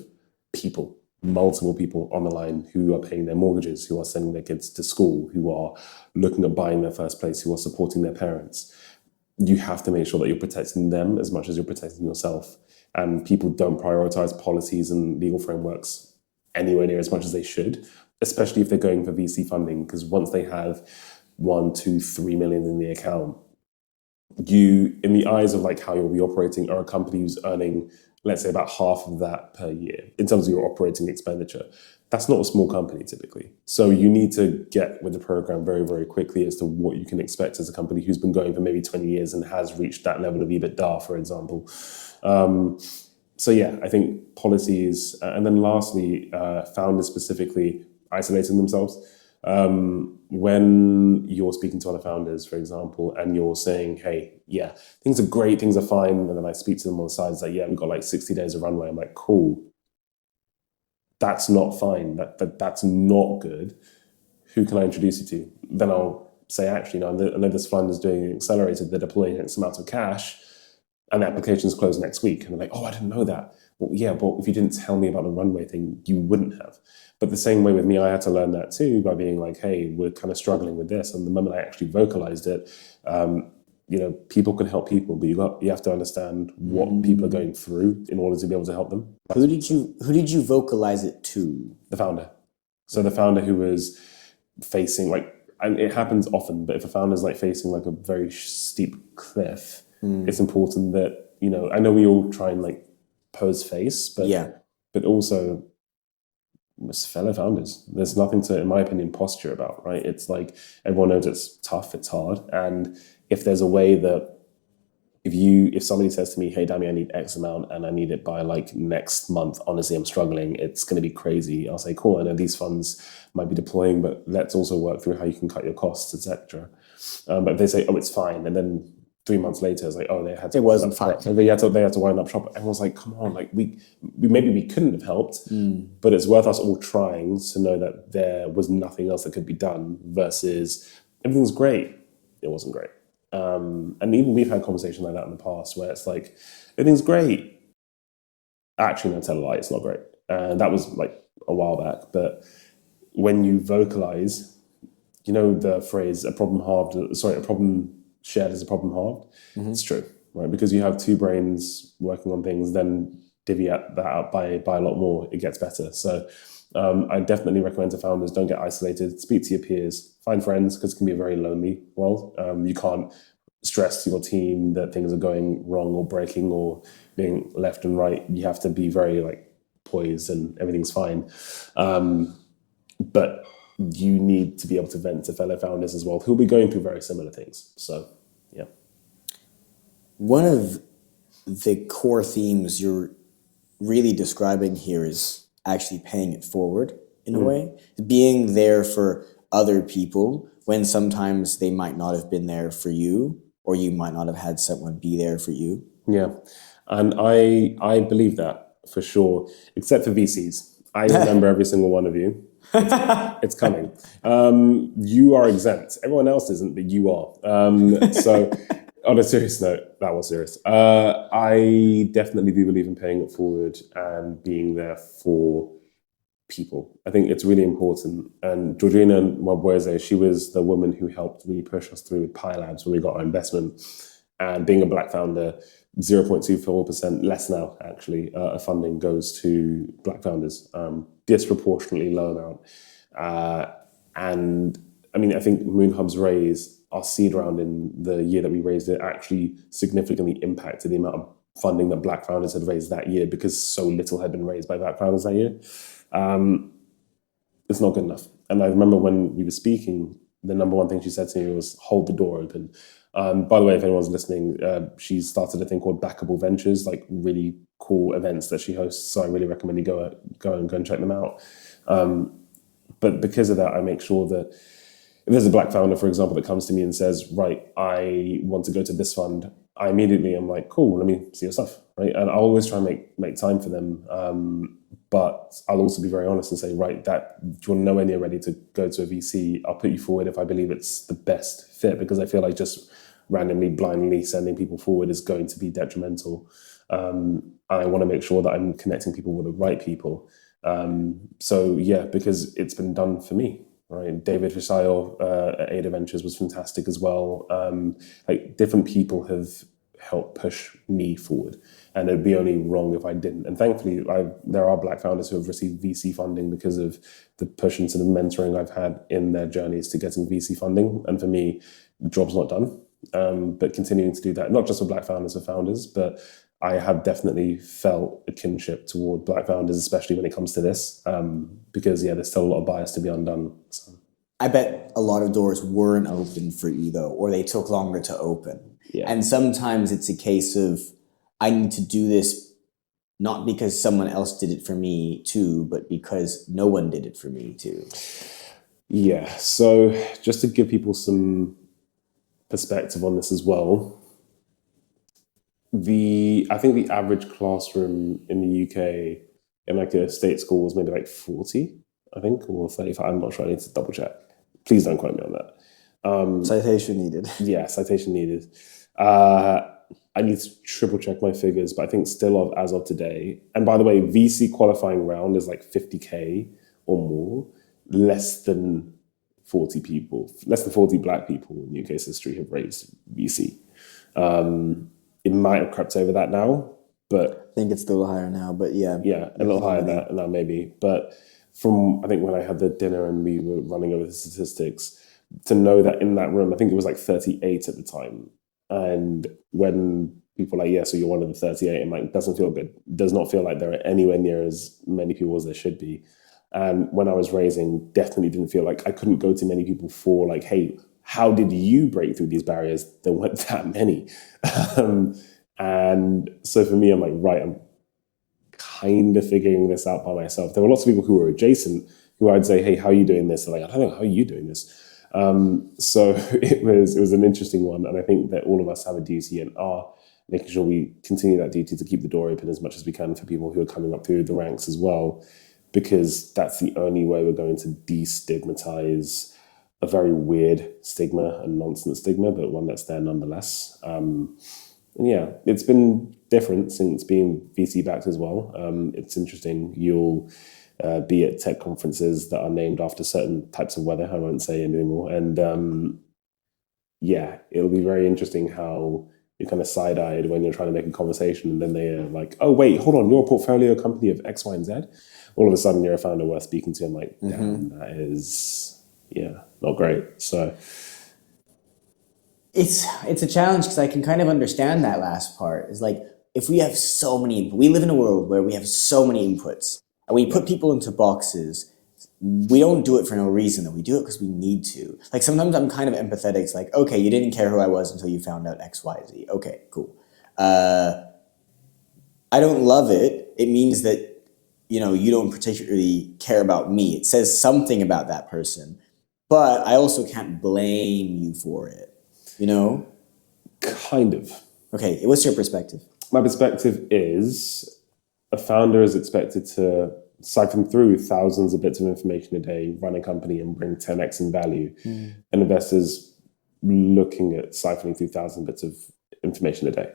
people, multiple people on the line who are paying their mortgages, who are sending their kids to school, who are looking at buying their first place, who are supporting their parents. You have to make sure that you're protecting them as much as you're protecting yourself. And people don't prioritize policies and legal frameworks anywhere near as much as they should, especially if they're going for VC funding, because once they have 1, 2, 3 million in the account, you, in the eyes of like how you'll be operating, are a company who's earning, let's say, about half of that per year in terms of your operating expenditure. That's not a small company typically. So you need to get with the program very, very quickly as to what you can expect as a company who's been going for maybe 20 years and has reached that level of EBITDA, for example. So yeah, I think policies, and then lastly, founders specifically isolating themselves. When you're speaking to other founders, for example, and you're saying, hey, yeah, things are great, things are fine. And then I speak to them on the side, it's like, yeah, we've got like 60 days of runway. I'm like, cool. That's not fine. That's not good. Who can I introduce you to? Then I'll say, actually, no, I know this fund is doing accelerated, they're deploying X amount of cash, and the application's closed next week. And they're like, oh, I didn't know that. Well, yeah, but if you didn't tell me about the runway thing, you wouldn't have. But the same way with me, I had to learn that too by being like, hey, we're kind of struggling with this. And the moment I actually vocalized it, people can help people, but you have to understand what people are going through in order to be able to help them. Who did you vocalize it to? The founder. So the founder who was facing and it happens often, but if a founder's like facing like a very steep cliff, it's important that, I know we all try and like pose face, but also as fellow founders, there's nothing to, in my opinion, posture about, right? It's like everyone knows it's tough, it's hard. And if there's a way that if somebody says to me, hey, Dami, I need X amount and I need it by like next month, honestly, I'm struggling, it's going to be crazy. I'll say, cool, I know these funds might be deploying, but let's also work through how you can cut your costs, etc. But if they say, oh, it's fine, and then 3 months later, it's like, oh, they had to. It wasn't fine. They had to wind up shop. Everyone's like, come on, like we maybe we couldn't have helped, but it's worth us all trying to know that there was nothing else that could be done versus everything's great. It wasn't great. And even we've had conversations like that in the past where it's like, everything's great. Actually, no, tell a lie, it's not great. And that was like a while back. But when you vocalize, the phrase, a problem shared is a problem halved. It's true, right? Because you have two brains working on things, then divvy that up by a lot more, it gets better. So I definitely recommend to founders, don't get isolated, speak to your peers, find friends, because it can be a very lonely world. You can't stress to your team that things are going wrong or breaking or being left and right. You have to be very like poised and everything's fine. But you need to be able to vent to fellow founders as well, who'll be going through very similar things. So, yeah. One of the core themes you're really describing here is actually paying it forward in a way, being there for other people when sometimes they might not have been there for you, or you might not have had someone be there for you. Yeah, and I believe that for sure, except for VCs. I remember every single one of you. It's coming. You are exempt. Everyone else isn't, but you are. So on a serious note, that was serious. I definitely do believe in paying it forward and being there for people. I think it's really important. And Georgina Mwabweze, she was the woman who helped really push us through with Pi Labs when we got our investment. And being a Black founder, 0.24%, less now actually, of funding goes to Black founders, disproportionately low amount. And I mean, I think MOONHUB's raise, our seed round in the year that we raised it, actually significantly impacted the amount of funding that Black founders had raised that year because so little had been raised by Black founders that year. It's not good enough. And I remember when we were speaking, the number one thing she said to me was, hold the door open. By the way, if anyone's listening, she started a thing called Backable Ventures, like really cool events that she hosts. So I really recommend you go and check them out. But because of that, I make sure that if there's a Black founder, for example, that comes to me and says, right, I want to go to this fund, I immediately am like, cool, let me see your stuff, right? And I always try and make time for them. But I'll also be very honest and say, right, that you're nowhere near ready to go to a VC. I'll put you forward if I believe it's the best fit, because I feel like just randomly, blindly sending people forward is going to be detrimental. I want to make sure that I'm connecting people with the right people. So yeah, because it's been done for me, right? David Fisayo at Ada Ventures was fantastic as well. Like different people have helped push me forward. And it'd be only wrong if I didn't. And thankfully, there are Black founders who have received VC funding because of the push and sort of mentoring I've had in their journeys to getting VC funding. And for me, the job's not done. But continuing to do that, not just for Black founders, for founders, but I have definitely felt a kinship toward Black founders, especially when it comes to this, because yeah, there's still a lot of bias to be undone. So. I bet a lot of doors weren't open for you though, or they took longer to open. Yeah. And sometimes it's a case of, I need to do this not because someone else did it for me too, but because no one did it for me too. Yeah, so just to give people some perspective on this as well, I think the average classroom in the UK in like a state school was maybe like 40, I think, or 35. I'm not sure. I need to double check. Please don't quote me on that. Citation needed. Yeah, citation needed. Uh, I need to triple check my figures, but I think still as of today. And by the way, VC qualifying round is like 50K or more. Less than 40 people, less than 40 black people in UK's history have raised VC. It might have crept over that now, but I think it's still higher now, but yeah. yeah, a little higher than that now maybe. But from I think when I had the dinner and we were running over the statistics, to know that in that room, I think it was like 38 at the time. And when people are like, yeah, so you're one of the 38, and like doesn't feel good. Does not feel like there are anywhere near as many people as there should be. And when I was raising, definitely didn't feel like I couldn't go to many people for like, hey, how did you break through these barriers? There weren't that many. And so for me, I'm like, right, I'm kind of figuring this out by myself. There were lots of people who were adjacent who I'd say, hey, how are you doing this? They're like, I don't know, how are you doing this? So it was an interesting one. And I think that all of us have a duty and are making sure we continue that duty to keep the door open as much as we can for people who are coming up through the ranks as well, because that's the only way we're going to destigmatize a very weird stigma and nonsense stigma, but one that's there nonetheless. And yeah, it's been different since being VC backed as well. It's interesting. You'll be at tech conferences that are named after certain types of weather. I won't say anymore. And yeah, it'll be very interesting how you're kind of side-eyed when you're trying to make a conversation and then they're like, oh, wait, hold on, you're a portfolio company of X, Y, and Z. All of a sudden you're a founder worth speaking to. I'm like, damn, that is, yeah, not great. So It's a challenge because I can kind of understand that last part. It's like if we have so many, we live in a world where we have so many inputs and we put people into boxes. We don't do it for no reason, though. We do it because we need to. Like sometimes I'm kind of empathetic. It's like, okay, you didn't care who I was until you found out X, Y, Z. Okay, cool. I don't love it. It means that, you don't particularly care about me. It says something about that person, but I also can't blame you for it. kind of. Okay, what's your perspective? My perspective is a founder is expected to siphon through thousands of bits of information a day, run a company and bring 10x in value. And investors looking at siphoning through thousands of bits of information a day.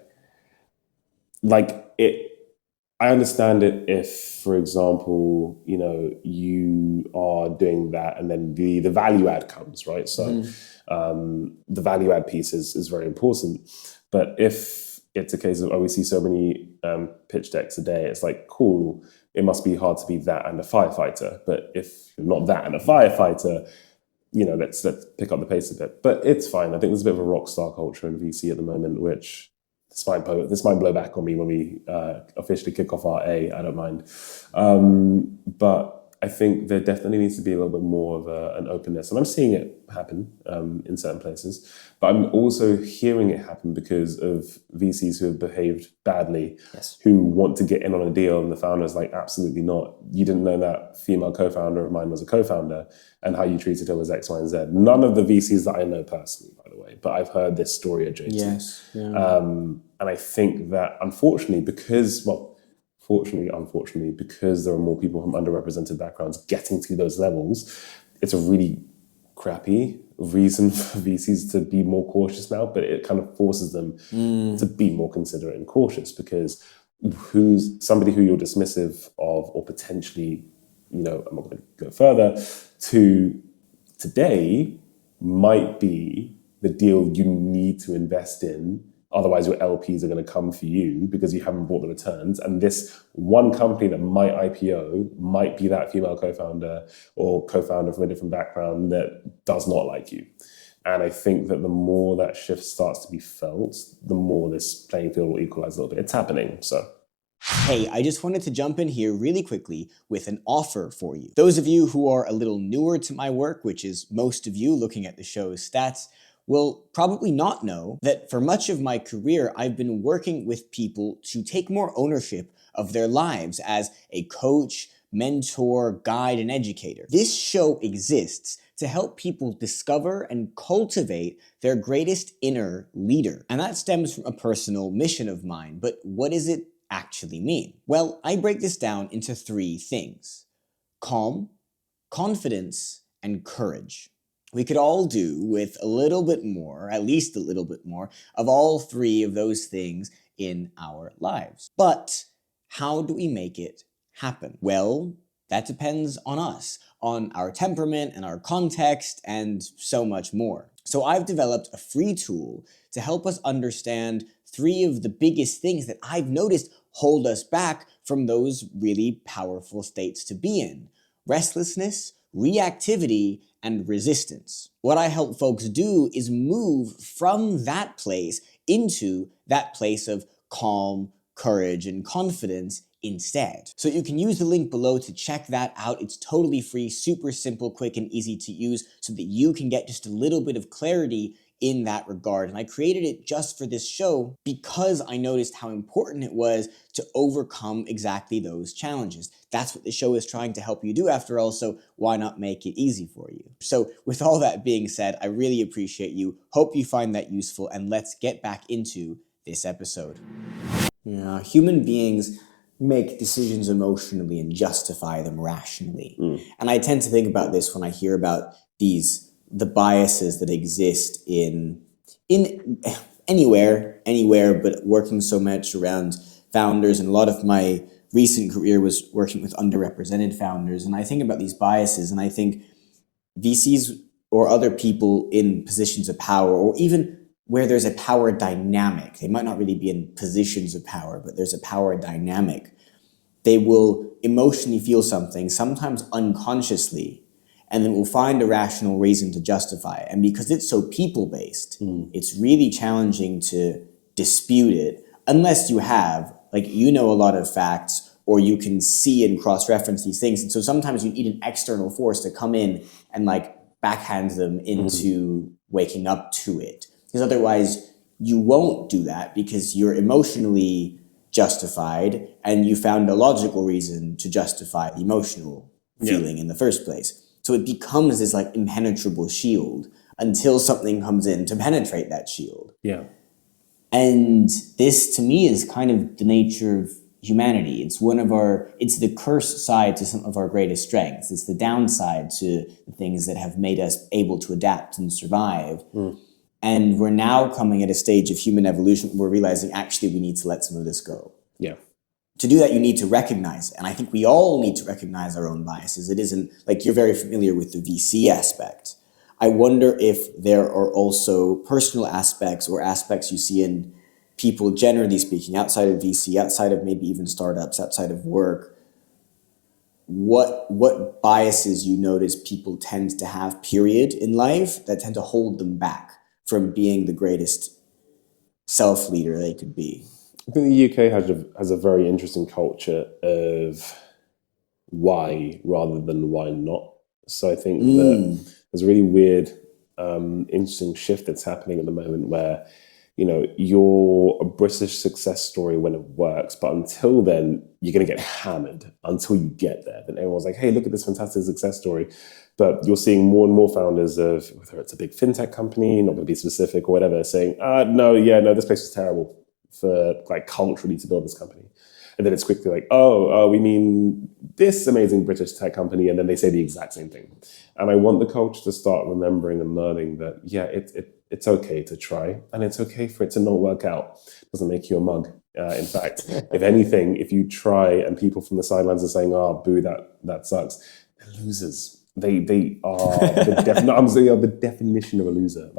I understand it if, for example, you are doing that and then the value add comes, right? So the value add piece is very important. But if it's a case of, we see so many pitch decks a day, it's like, cool, it must be hard to be that and a firefighter. But if you're not that and a firefighter, let's pick up the pace a bit. But it's fine. I think there's a bit of a rock star culture in VC at the moment, which this might blow back on me when we officially kick off our A. I don't mind. But I think there definitely needs to be a little bit more of an openness. And I'm seeing it happen in certain places. But I'm also hearing it happen because of VCs who have behaved badly, who want to get in on a deal. And the founder's like, absolutely not. You didn't know that female co-founder of mine was a co-founder and how you treated her was X, Y, and Z. None of the VCs that I know personally, by the way, but I've heard this story adjacent. Yes. Yeah. And I think that unfortunately, because there are more people from underrepresented backgrounds getting to those levels, it's a really crappy reason for VCs to be more cautious now, but it kind of forces them to be more considerate and cautious, because who's somebody who you're dismissive of or potentially, I'm not going to go further, to today might be the deal you need to invest in. Otherwise, your LPs are going to come for you because you haven't brought the returns. And this one company that might IPO might be that female co-founder or co-founder from a different background that does not like you. And I think that the more that shift starts to be felt, the more this playing field will equalize a little bit. It's happening, so. Hey, I just wanted to jump in here really quickly with an offer for you. Those of you who are a little newer to my work, which is most of you looking at the show's stats, will probably not know that for much of my career, I've been working with people to take more ownership of their lives as a coach, mentor, guide, and educator. This show exists to help people discover and cultivate their greatest inner leader. And that stems from a personal mission of mine. But what does it actually mean? Well, I break this down into 3 things: calm, confidence, and courage. We could all do with a little bit more, at least a little bit more, of all 3 of those things in our lives. But how do we make it happen? Well, that depends on us, on our temperament and our context, and so much more. So I've developed a free tool to help us understand 3 of the biggest things that I've noticed hold us back from those really powerful states to be in: restlessness, reactivity, and resistance. What I help folks do is move from that place into that place of calm, courage, and confidence instead. So you can use the link below to check that out. It's totally free, super simple, quick, and easy to use so that you can get just a little bit of clarity in that regard. And I created it just for this show because I noticed how important it was to overcome exactly those challenges. That's what the show is trying to help you do after all, so why not make it easy for you? So with all that being said, I really appreciate you. Hope you find that useful, and let's get back into this episode. Yeah, human beings make decisions emotionally and justify them rationally. And I tend to think about this when I hear about the biases that exist in anywhere, but working so much around founders, and a lot of my recent career was working with underrepresented founders. And I think about these biases, and I think VCs or other people in positions of power, or even where there's a power dynamic, they might not really be in positions of power, but there's a power dynamic. They will emotionally feel something, sometimes unconsciously, and then will find a rational reason to justify it. And because it's so people-based, it's really challenging to dispute it unless you have, a lot of facts, or you can see and cross-reference these things. And so sometimes you need an external force to come in and backhand them into waking up to it. Because otherwise you won't do that, because you're emotionally justified and you found a logical reason to justify the emotional feeling in the first place. So it becomes this impenetrable shield until something comes in to penetrate that shield. Yeah. And this to me is kind of the nature of humanity. It's it's the curse side to some of our greatest strengths. It's the downside to the things that have made us able to adapt and survive. And we're now coming at a stage of human evolution where we're realizing actually we need to let some of this go. Yeah. To do that, you need to recognize it. And I think we all need to recognize our own biases. It isn't you're very familiar with the VC aspect. I wonder if there are also personal aspects or aspects you see in people, generally speaking, outside of VC, outside of maybe even startups, outside of work, what biases you notice people tend to have, period, in life that tend to hold them back from being the greatest self-leader they could be. I think the UK has a very interesting culture of why rather than why not. So I think that there's a really weird, interesting shift that's happening at the moment where, you're a British success story when it works, but until then, you're going to get hammered until you get there. Then everyone's like, hey, look at this fantastic success story. But you're seeing more and more founders of, whether it's a big fintech company, not going to be specific or whatever, saying, no, this place is terrible for culturally to build this company. And then it's quickly we mean this amazing British tech company, and then they say the exact same thing. And I want the culture to start remembering and learning that, it's okay to try, and it's okay for it to not work out. It doesn't make you a mug. In fact, if anything, if you try and people from the sidelines are saying, boo, that sucks, they're losers. They are the definition of a loser.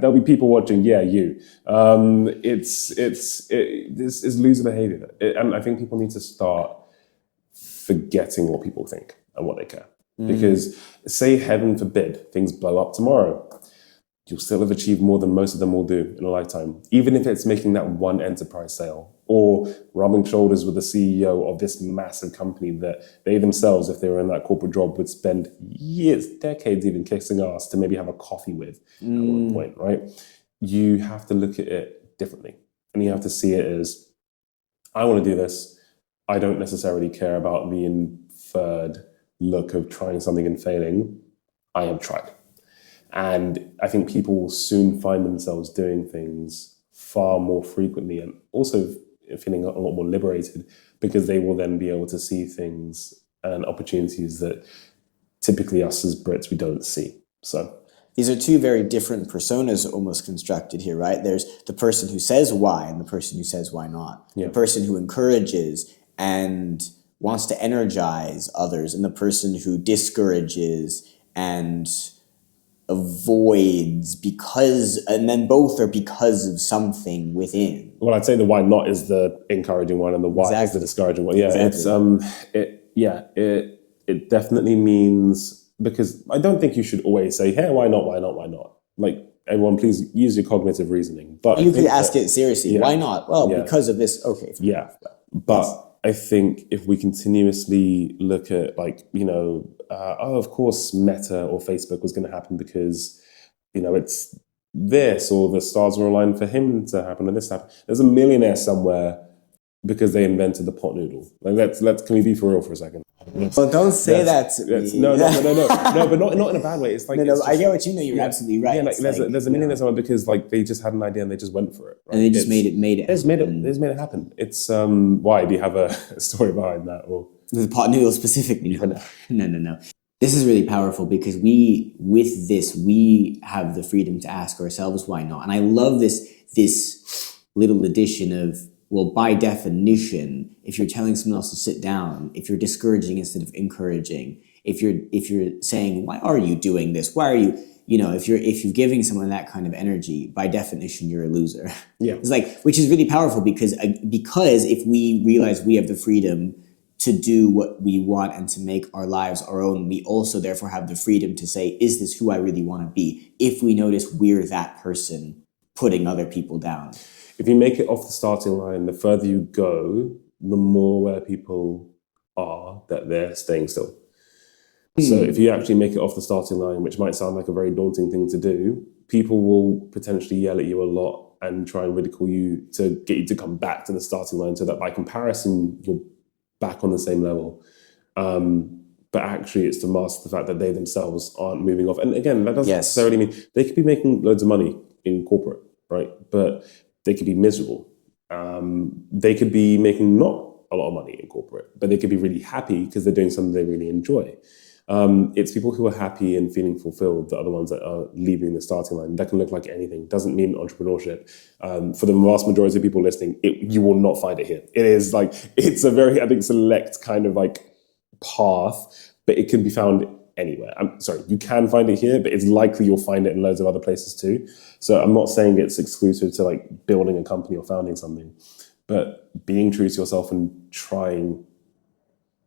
There'll be people watching. This is loser behavior, and I think people need to start forgetting what people think and what they care. Because say, heaven forbid, things blow up tomorrow, you'll still have achieved more than most of them will do in a lifetime, even if it's making that one enterprise sale or rubbing shoulders with the CEO of this massive company that they themselves, if they were in that corporate job, would spend years, decades even kissing ass to maybe have a coffee with at one point, right? You have to look at it differently. And you have to see it as, I want to do this. I don't necessarily care about the inferred look of trying something and failing, I have tried. And I think people will soon find themselves doing things far more frequently and also feeling a lot more liberated, because they will then be able to see things and opportunities that typically us as Brits, we don't see. So these are two very different personas almost constructed here, right? There's the person who says why and the person who says why not. Yeah. The person who encourages and wants to energize others, and the person who discourages and avoids because, and then both are because of something within. Well, I'd say the why not is the encouraging one, and the why is the discouraging one. Yeah, Exactly. it definitely means, because I don't think you should always say, hey, why not, why not, why not? Like, everyone, please use your cognitive reasoning. But you could ask it seriously. Yeah. Why not? Well, Yeah. because of this. Okay. Yeah. But I think if we continuously look at, like, of course Meta or Facebook was going to happen because, it's this, or the stars were aligned for him to happen and this happen. There's a millionaire somewhere because they invented the pot noodle. Like, let's can we be for real for a second? Well, don't say that to me. No, but not in a bad way. It's like, no, I get what you know. You're absolutely right. Yeah, like there's a millionaire somewhere because, like, they just had an idea and they just went for it. Right? And they just made it. They just made it happen. It's why? Do you have a story behind that, or the pot noodle specifically? No. This is really powerful because with this, we have the freedom to ask ourselves why not. And I love this little addition of, well, by definition, if you're telling someone else to sit down, if you're discouraging instead of encouraging, if you're saying, why are you doing this? Why are you, if you're giving someone that kind of energy, by definition, you're a loser. Yeah. It's like, which is really powerful because if we realize we have the freedom to do what we want and to make our lives our own, we also therefore have the freedom to say, is this who I really want to be? If we notice we're that person putting other people down. If you make it off the starting line, the further you go, the more aware people are that they're staying still. So if you actually make it off the starting line, which might sound like a very daunting thing to do, people will potentially yell at you a lot and try and ridicule you to get you to come back to the starting line, so that by comparison, you're back on the same level. But actually, it's to mask the fact that they themselves aren't moving off. And again, that doesn't necessarily mean they could be making loads of money in corporate, right? But they could be miserable. They could be making not a lot of money in corporate, but they could be really happy because they're doing something they really enjoy. It's people who are happy and feeling fulfilled that are the ones that are leaving the starting line. That can look like anything. Doesn't mean entrepreneurship. For the vast majority of people listening, you will not find it here. It is like, it's a very, I think, select kind of like path, but it can be found anywhere. I'm sorry, you can find it here, but it's likely you'll find it in loads of other places too. So I'm not saying it's exclusive to like building a company or founding something, but being true to yourself and trying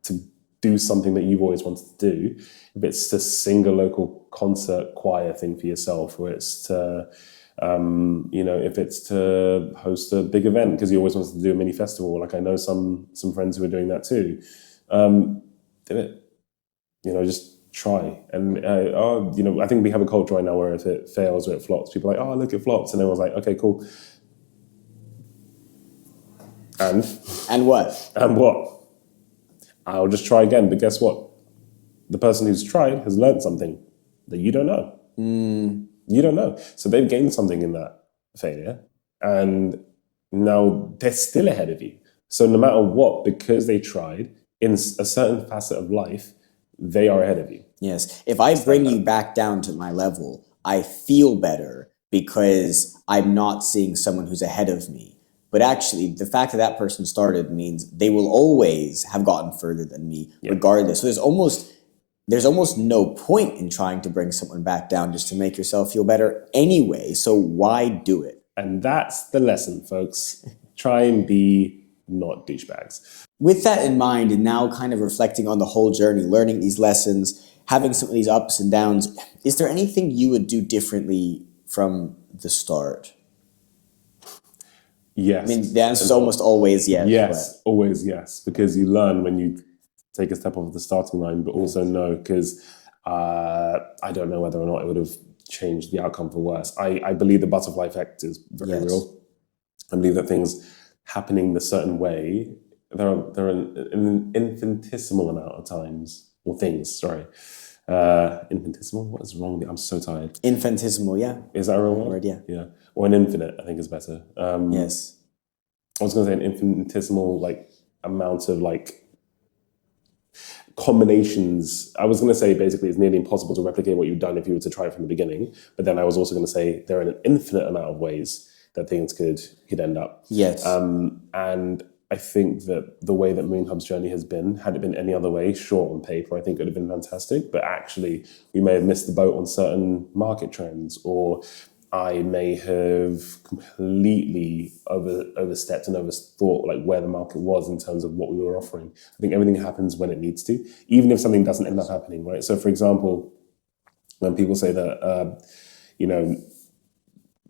to do something that you've always wanted to do. If it's to sing a local concert choir thing for yourself, or it's to, if it's to host a big event because you always wanted to do a mini festival. Like, I know some friends who are doing that too. Do it. Just try. And I think we have a culture right now where if it fails or it flops, people are like, oh, look, it flops, and everyone's like, okay, cool. And what? And what? I'll just try again. But guess what? The person who's tried has learned something that you don't know. You don't know. So they've gained something in that failure, and now they're still ahead of you. So no matter what, because they tried in a certain facet of life, they are ahead of you. Yes. If I bring you back down to my level, I feel better because I'm not seeing someone who's ahead of me. But actually, the fact that person started means they will always have gotten further than me, regardless. So there's almost no point in trying to bring someone back down just to make yourself feel better anyway. So why do it? And that's the lesson, folks. Try and be not douchebags. With that in mind, and now kind of reflecting on the whole journey, learning these lessons, having some of these ups and downs, is there anything you would do differently from the start? Yes. I mean, the answer is almost always yes. Yes, always yes, because you learn when you take a step off the starting line, but also no, because I don't know whether or not it would have changed the outcome for worse. I believe the butterfly effect is very real. I believe that things happening the certain way, there are an infinitesimal amount of times or things, sorry. Infinitesimal, what is wrong with me? I'm so tired. Infinitesimal, yeah. Is that a wrong word? Yeah. Yeah. Or an infinite, I think is better. Yes. I was going to say an infinitesimal like amount of like combinations. I was going to say basically it's nearly impossible to replicate what you've done if you were to try it from the beginning. But then I was also going to say there are an infinite amount of ways that things could end up. Yes. And I think that the way that MoonHub's journey has been, had it been any other way, short on paper, I think it would have been fantastic. But actually, we may have missed the boat on certain market trends, or I may have completely overstepped and overthought like where the market was in terms of what we were offering. I think everything happens when it needs to, even if something doesn't end up happening, right? So, for example, when people say that,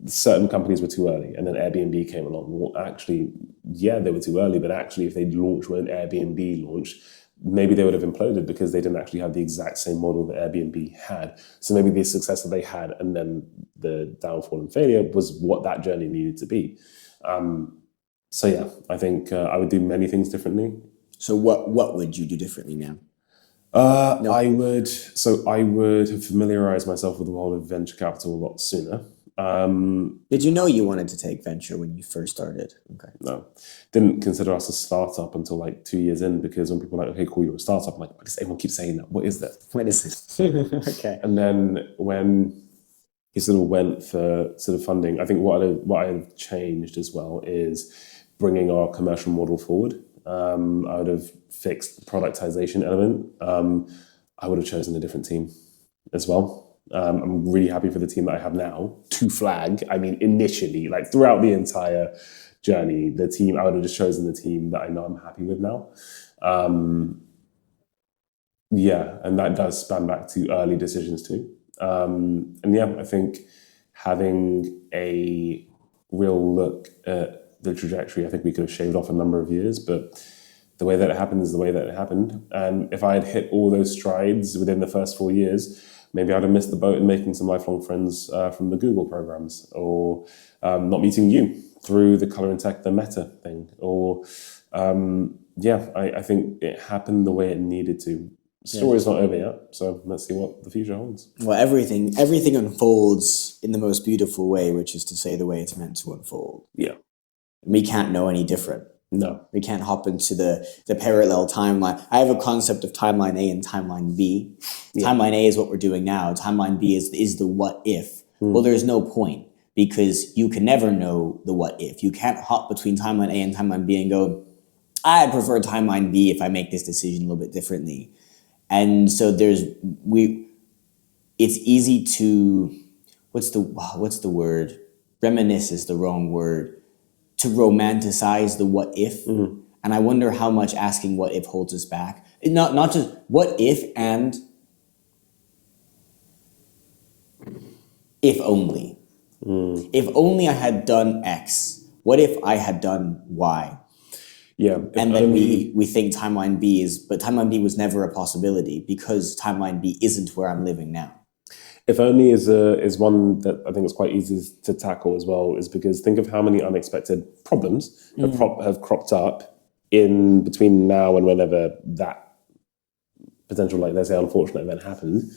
certain companies were too early and then Airbnb came along. Well, actually, yeah, they were too early, but actually if they'd launched when Airbnb launched, maybe they would have imploded because they didn't actually have the exact same model that Airbnb had. So maybe the success that they had and then the downfall and failure was what that journey needed to be. So yeah, I think I would do many things differently. So what would you do differently now? I would have familiarized myself with the world of venture capital a lot sooner. Did you know you wanted to take venture when you first started? Okay. No, didn't consider us a startup until like 2 years in, because when people are like, okay, cool, you're a startup, I'm like, why does everyone keep saying that? What is that? What is it? Okay. And then when he sort of went for sort of funding, I think what I've changed as well is bringing our commercial model forward. I would have fixed the productization element. I would have chosen a different team as well. I'm really happy for the team that I have now. To flag, I mean, initially, like throughout the entire journey, I would have just chosen the team that I know I'm happy with now. Yeah, and that does span back to early decisions too. And yeah, I think having a real look at the trajectory, I think we could have shaved off a number of years, but the way that it happened is the way that it happened. And if I had hit all those strides within the first 4 years, maybe I'd have missed the boat in making some lifelong friends from the Google programs, or not meeting you through the Color and Tech, the Meta thing. Or I think it happened the way it needed to. The story's not over yet, so let's see what the future holds. Well, everything unfolds in the most beautiful way, which is to say the way it's meant to unfold. Yeah. We can't know any different. No. We can't hop into the parallel timeline. I have a concept of timeline A and timeline B. Yeah. Timeline A is what we're doing now. Timeline B is the what if. Well, there's no point, because you can never know the what if. You can't hop between timeline A and timeline B and go, I prefer timeline B if I make this decision a little bit differently. And so it's easy to, what's the word? Reminisce is the wrong word. To romanticize the what if. Mm-hmm. And I wonder how much asking what if holds us back. Not just what if and if only. If only I had done X. What if I had done Y? Yeah. And then we think timeline B is, but timeline B was never a possibility, because timeline B isn't where I'm living now. If only is one that I think is quite easy to tackle as well, is because think of how many unexpected problems have cropped up in between now and whenever that potential, like let's say, unfortunate event happened.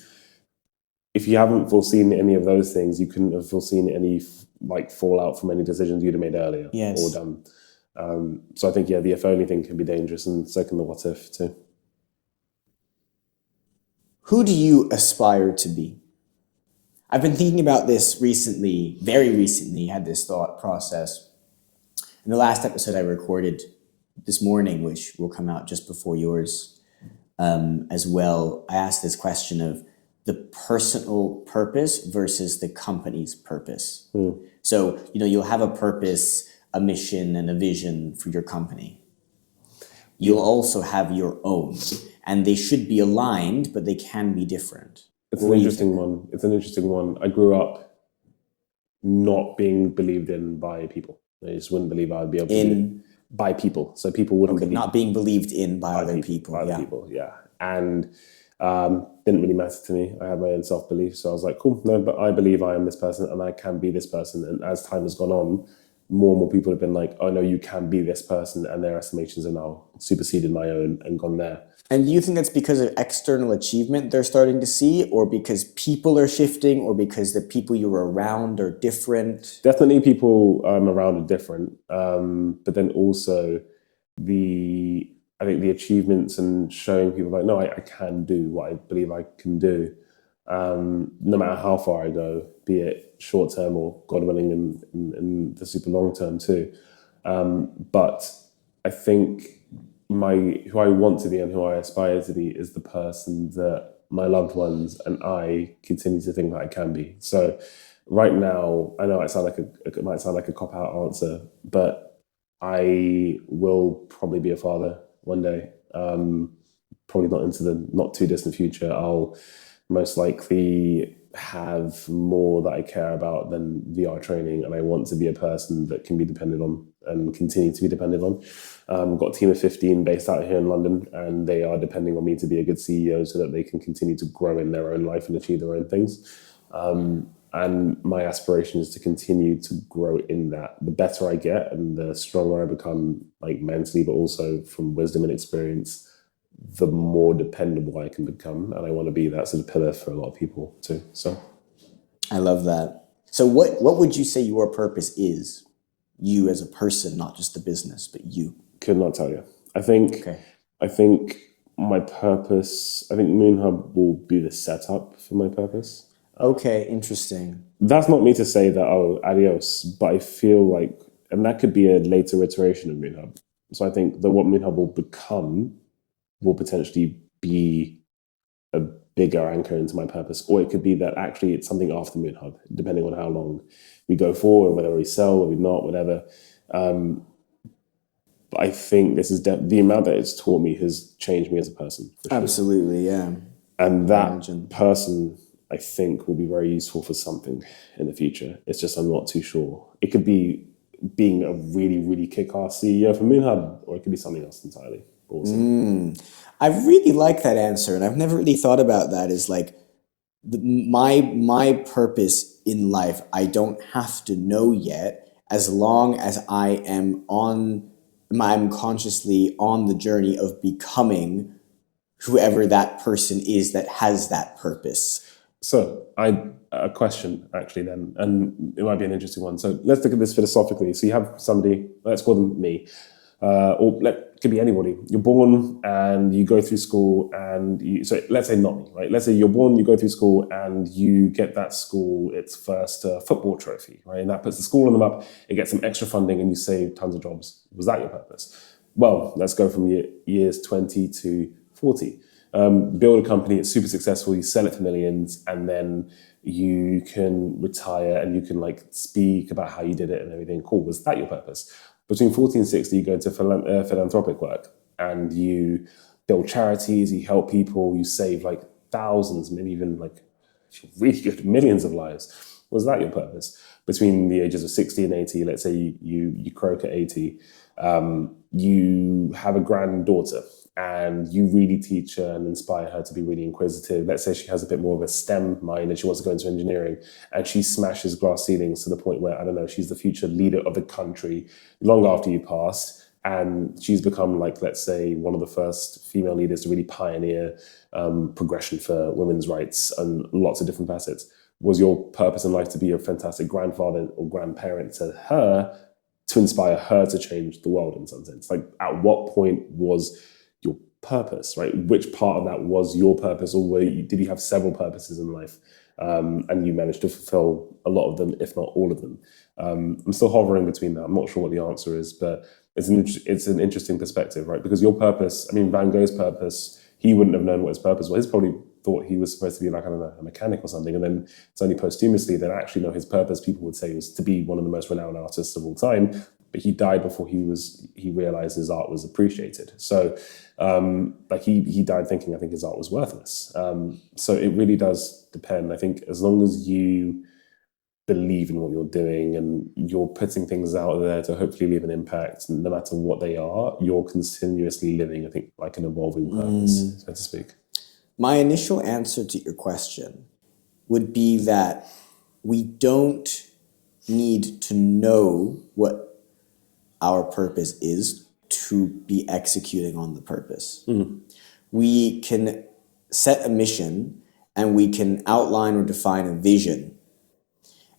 If you haven't foreseen any of those things, you couldn't have foreseen any like fallout from any decisions you'd have made earlier or done. So I think, yeah, the if only thing can be dangerous, and so can the what if too. Who do you aspire to be? I've been thinking about this recently, very recently, had this thought process. In the last episode I recorded this morning, which will come out just before yours as well, I asked this question of the personal purpose versus the company's purpose. So, you'll have a purpose, a mission, and a vision for your company. You'll also have your own, and they should be aligned, but they can be different. It's an interesting one. I grew up not being believed in by people. I just wouldn't believe I would be able to by people. So people wouldn't believe. Not being believed in by other people. By other people, yeah. And didn't really matter to me. I had my own self-belief. So I was like, cool, no, but I believe I am this person and I can be this person. And as time has gone on, more and more people have been like, oh no, you can be this person. And their estimations are now superseded my own and gone there. And do you think that's because of external achievement they're starting to see, or because people are shifting, or because the people you were around are different? Definitely people around are different, but then also I think the achievements and showing people like, no, I can do what I believe I can do, no matter how far I go, be it short term or God willing in the super long term too. But I think who I want to be and who I aspire to be is the person that my loved ones and I continue to think that I can be. So right now, I know it might sound like a cop out answer, but I will probably be a father one day. Probably not into the not too distant future. I'll most likely have more that I care about than VR training, and I want to be a person that can be depended on and continue to be depended on. Got a team of 15 based out here in London, and they are depending on me to be a good CEO so that they can continue to grow in their own life and achieve their own things. And my aspiration is to continue to grow in that. The better I get and the stronger I become, like mentally, but also from wisdom and experience, the more dependable I can become. And I want to be that sort of pillar for a lot of people too. So I love that. So what would you say your purpose is? You as a person, not just the business, but you. Could not tell you. I think my purpose, I think MOONHUB will be the setup for my purpose. Okay, interesting. That's not me to say that, oh, adios, but I feel like, and that could be a later iteration of MOONHUB. So I think that what MOONHUB will become will potentially be a bigger anchor into my purpose, or it could be that actually it's something after MOONHUB, depending on how long we go for, whether we sell or we not, whatever. But I think this is the amount that it's taught me has changed me as a person. For sure. Absolutely, yeah. And that person, I think, will be very useful for something in the future. It's just I'm not too sure. It could be being a really, really kick-ass CEO for MOONHUB, or it could be something else entirely. Awesome. I really like that answer, and I've never really thought about that. Is like my purpose in life. I don't have to know yet, as long as I'm consciously on the journey of becoming whoever that person is that has that purpose. So a question actually then, and it might be an interesting one. So let's look at this philosophically. So you have somebody, let's call them me, could be anybody. You're born and you go through school so let's say not me, right? Let's say you're born, you go through school and you get that school its first football trophy, right? And that puts the school on the map, it gets some extra funding and you save tons of jobs. Was that your purpose? Well, let's go from years 20 to 40. Build a company, it's super successful, you sell it for millions, and then you can retire and you can like speak about how you did it and everything. Cool. Was that your purpose? Between 40 and 60, you go into philanthropic work and you build charities, you help people, you save like thousands, maybe even like really good millions of lives. Was that your purpose? Between the ages of 60 and 80, let's say you croak at 80, you have a granddaughter and you really teach her and inspire her to be really inquisitive. Let's say she has a bit more of a STEM mind and she wants to go into engineering and she smashes glass ceilings to the point where, I don't know, she's the future leader of the country long after you passed. And she's become like, let's say, one of the first female leaders to really pioneer progression for women's rights and lots of different facets. Was your purpose in life to be a fantastic grandfather or grandparent to her, to inspire her to change the world in some sense? Like, at what point was your purpose, right? Which part of that was your purpose, or did you have several purposes in life, and you managed to fulfill a lot of them, if not all of them? I'm still hovering between that. I'm not sure what the answer is, but it's an interesting perspective, right? Because your purpose, I mean, Van Gogh's purpose, he wouldn't have known what his purpose was. He's probably thought he was supposed to be like, I don't know, a mechanic or something. And then it's only posthumously that actually, no, his purpose, people would say, was to be one of the most renowned artists of all time. But he died before he realized his art was appreciated. So he died thinking, I think his art was worthless. So it really does depend. I think as long as you believe in what you're doing and you're putting things out there to hopefully leave an impact, no matter what they are, you're continuously living, I think, like an evolving purpose, so to speak. My initial answer to your question would be that we don't need to know what our purpose is to be executing on the purpose. we can set a mission and we can outline or define a vision.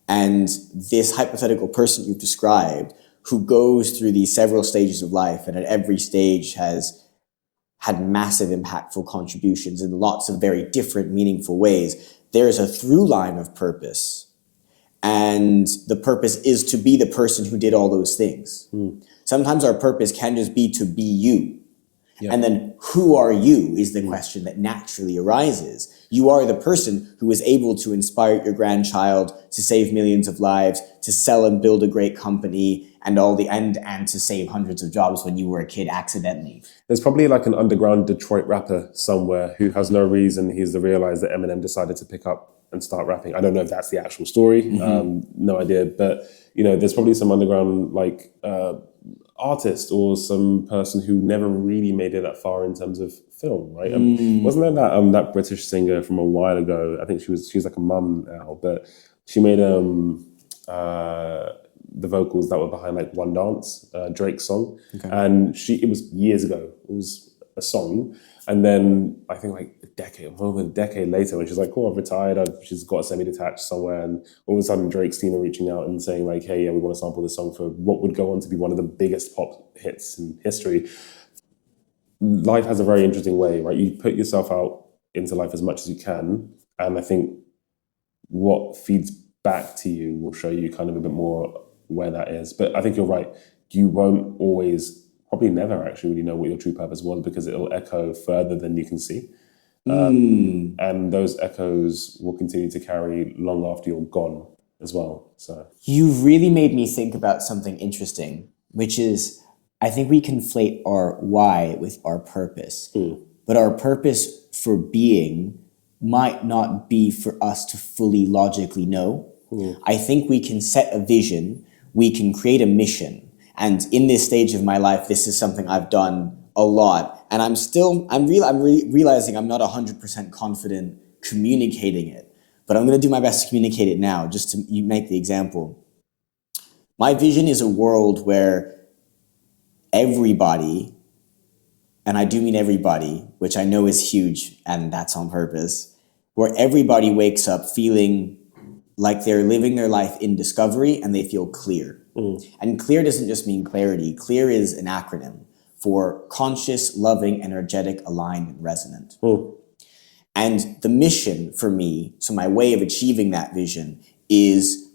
And this hypothetical person you've described, who goes through these several stages of life and at every stage has had massive impactful contributions in lots of very different, meaningful ways, there is a through line of purpose. And the purpose is to be the person who did all those things. Sometimes our purpose can just be to be you. And then who are you is the question that naturally arises. You are the person who is able to inspire your grandchild to save millions of lives, to sell and build a great company, and and to save hundreds of jobs when you were a kid accidentally. There's probably like an underground Detroit rapper somewhere who has no reason he's to realize that Eminem decided to pick up and start rapping. I don't know if that's the actual story. No idea. But, there's probably some underground artist or some person who never really made it that far in terms of film, right? Wasn't there that British singer from a while ago? I think she's like a mum now, but she made the vocals that were behind like One Dance, Drake's song. Okay. And it was years ago. It was a song. And then I think like over a decade later, when she's like, cool, I've retired, she's got a semi-detached somewhere, and all of a sudden Drake's team are reaching out and saying like, hey, yeah, we want to sample this song for what would go on to be one of the biggest pop hits in history. Life has a very interesting way, right? You put yourself out into life as much as you can, and I think what feeds back to you will show you kind of a bit more where that is. But I think you're right. You won't always, probably never actually really know what your true purpose was, because it'll echo further than you can see. And those echoes will continue to carry long after you're gone as well. So you've really made me think about something interesting, which is I think we conflate our why with our purpose. But our purpose for being might not be for us to fully logically know. I think we can set a vision, we can create a mission. And in this stage of my life, this is something I've done a lot. And I'm realizing I'm not 100% confident communicating it. But I'm going to do my best to communicate it now, just to make the example. My vision is a world where everybody, and I do mean everybody, which I know is huge, and that's on purpose, where everybody wakes up feeling like they're living their life in discovery and they feel clear. And clear doesn't just mean clarity. Clear is an acronym for conscious, loving, energetic, aligned, and resonant. And the mission for me, so my way of achieving that vision, is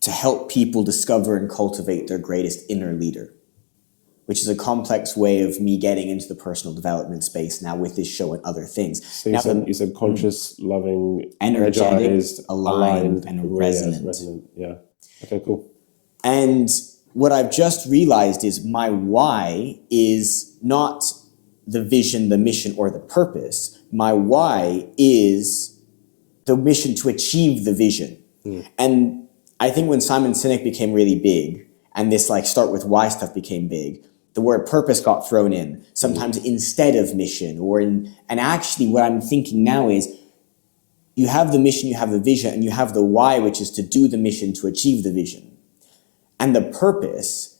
to help people discover and cultivate their greatest inner leader, which is a complex way of me getting into the personal development space now with this show and other things. So you said conscious, loving, energetic, aligned, and resonant. Yeah. Okay, cool. And what I've just realized is my why is not the vision, the mission, or the purpose. My why is the mission to achieve the vision. And I think when Simon Sinek became really big, and this start with why stuff became big, the word purpose got thrown in, sometimes instead of mission, and actually what I'm thinking now is you have the mission, you have the vision, and you have the why, which is to do the mission to achieve the vision. And the purpose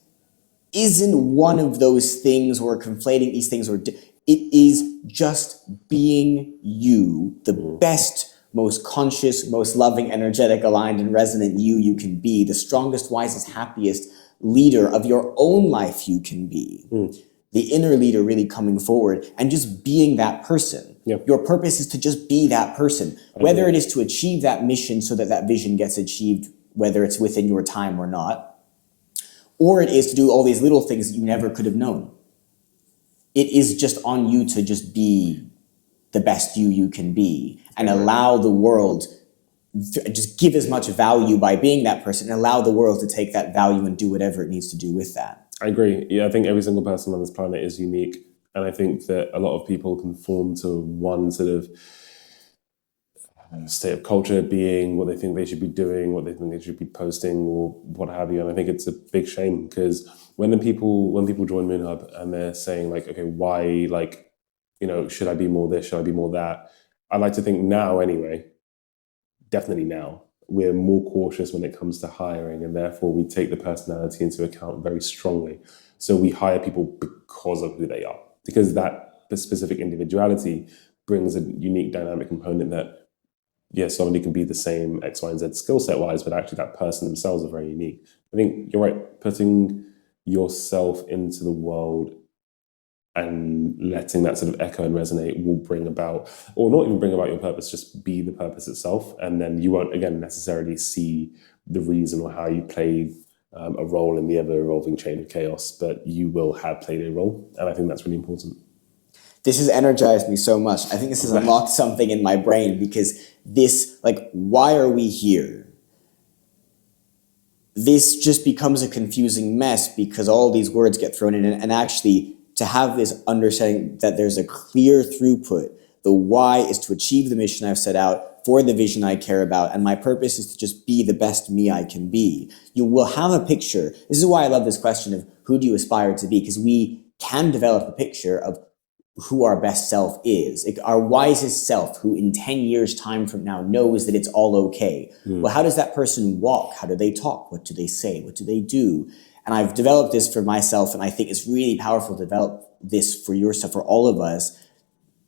isn't one of those things or conflating these things, it is just being you, the best, most conscious, most loving, energetic, aligned, and resonant you can be, the strongest, wisest, happiest leader of your own life you can be. The inner leader really coming forward and just being that person. Your purpose is to just be that person, whether it is to achieve that mission so that that vision gets achieved, whether it's within your time or not, or it is to do all these little things that you never could have known. It is just on you to just be the best you can be and allow the world to just give as much value by being that person and allow the world to take that value and do whatever it needs to do with that. I agree. Yeah, I think every single person on this planet is unique. And I think that a lot of people conform to one sort of state of culture, being what they think they should be doing, what they think they should be posting, or what have you. And I think it's a big shame, because when people join MOONHUB and they're saying okay, why, should I be more this, should I be more that? I like to think now anyway, definitely now, we're more cautious when it comes to hiring, and therefore we take the personality into account very strongly. So we hire people because of who they are, because that specific individuality brings a unique dynamic component that, yes, somebody can be the same X, Y, and Z skill set wise, but actually that person themselves are very unique. I think you're right, putting yourself into the world and letting that sort of echo and resonate will bring about, or not even bring about your purpose, just be the purpose itself. And then you won't, again, necessarily see the reason or how you played a role in the ever-evolving chain of chaos, but you will have played a role. And I think that's really important. This has energized me so much. I think this has unlocked something in my brain, because this, like, why are we here? This just becomes a confusing mess because all these words get thrown in, and actually to have this understanding that there's a clear throughput. The why is to achieve the mission I've set out for the vision I care about, and my purpose is to just be the best me I can be. You will have a picture. This is why I love this question of who do you aspire to be, because we can develop a picture of who our best self is. Like our wisest self, who in 10 years time from now knows that it's all okay. Well, how does that person walk? How do they talk? What do they say? What do they do? And I've developed this for myself, and I think it's really powerful to develop this for yourself, for all of us,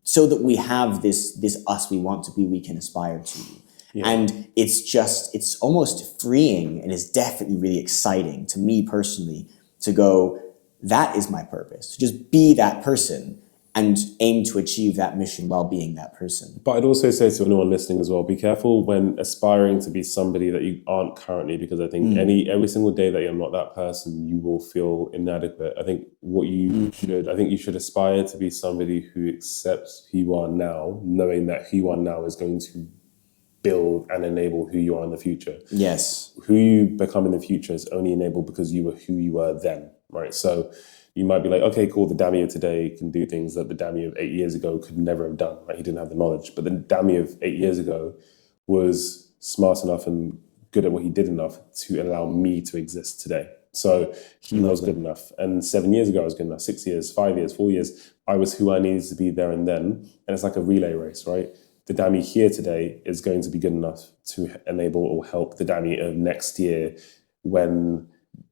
so that we have this us we want to be, we can aspire to. Yeah. And it's almost freeing, and it's definitely really exciting to me personally to go, that is my purpose, to just be that person and aim to achieve that mission while being that person. But I'd also say to anyone listening as well, be careful when aspiring to be somebody that you aren't currently, because I think every single day that you're not that person, you will feel inadequate. I think you should aspire to be somebody who accepts who you are now, knowing that who you are now is going to build and enable who you are in the future. Yes. Who you become in the future is only enabled because you were who you were then, right? So you might be like, okay, cool, the Dami of today can do things that the Dami of 8 years ago could never have done, right? He didn't have the knowledge. But the Dami of 8 years ago was smart enough and good at what he did enough to allow me to exist today. So he was good enough. And 7 years ago, I was good enough. 6 years, 5 years, 4 years, I was who I needed to be there and then. And it's like a relay race, right? The Dami here today is going to be good enough to enable or help the Dami of next year when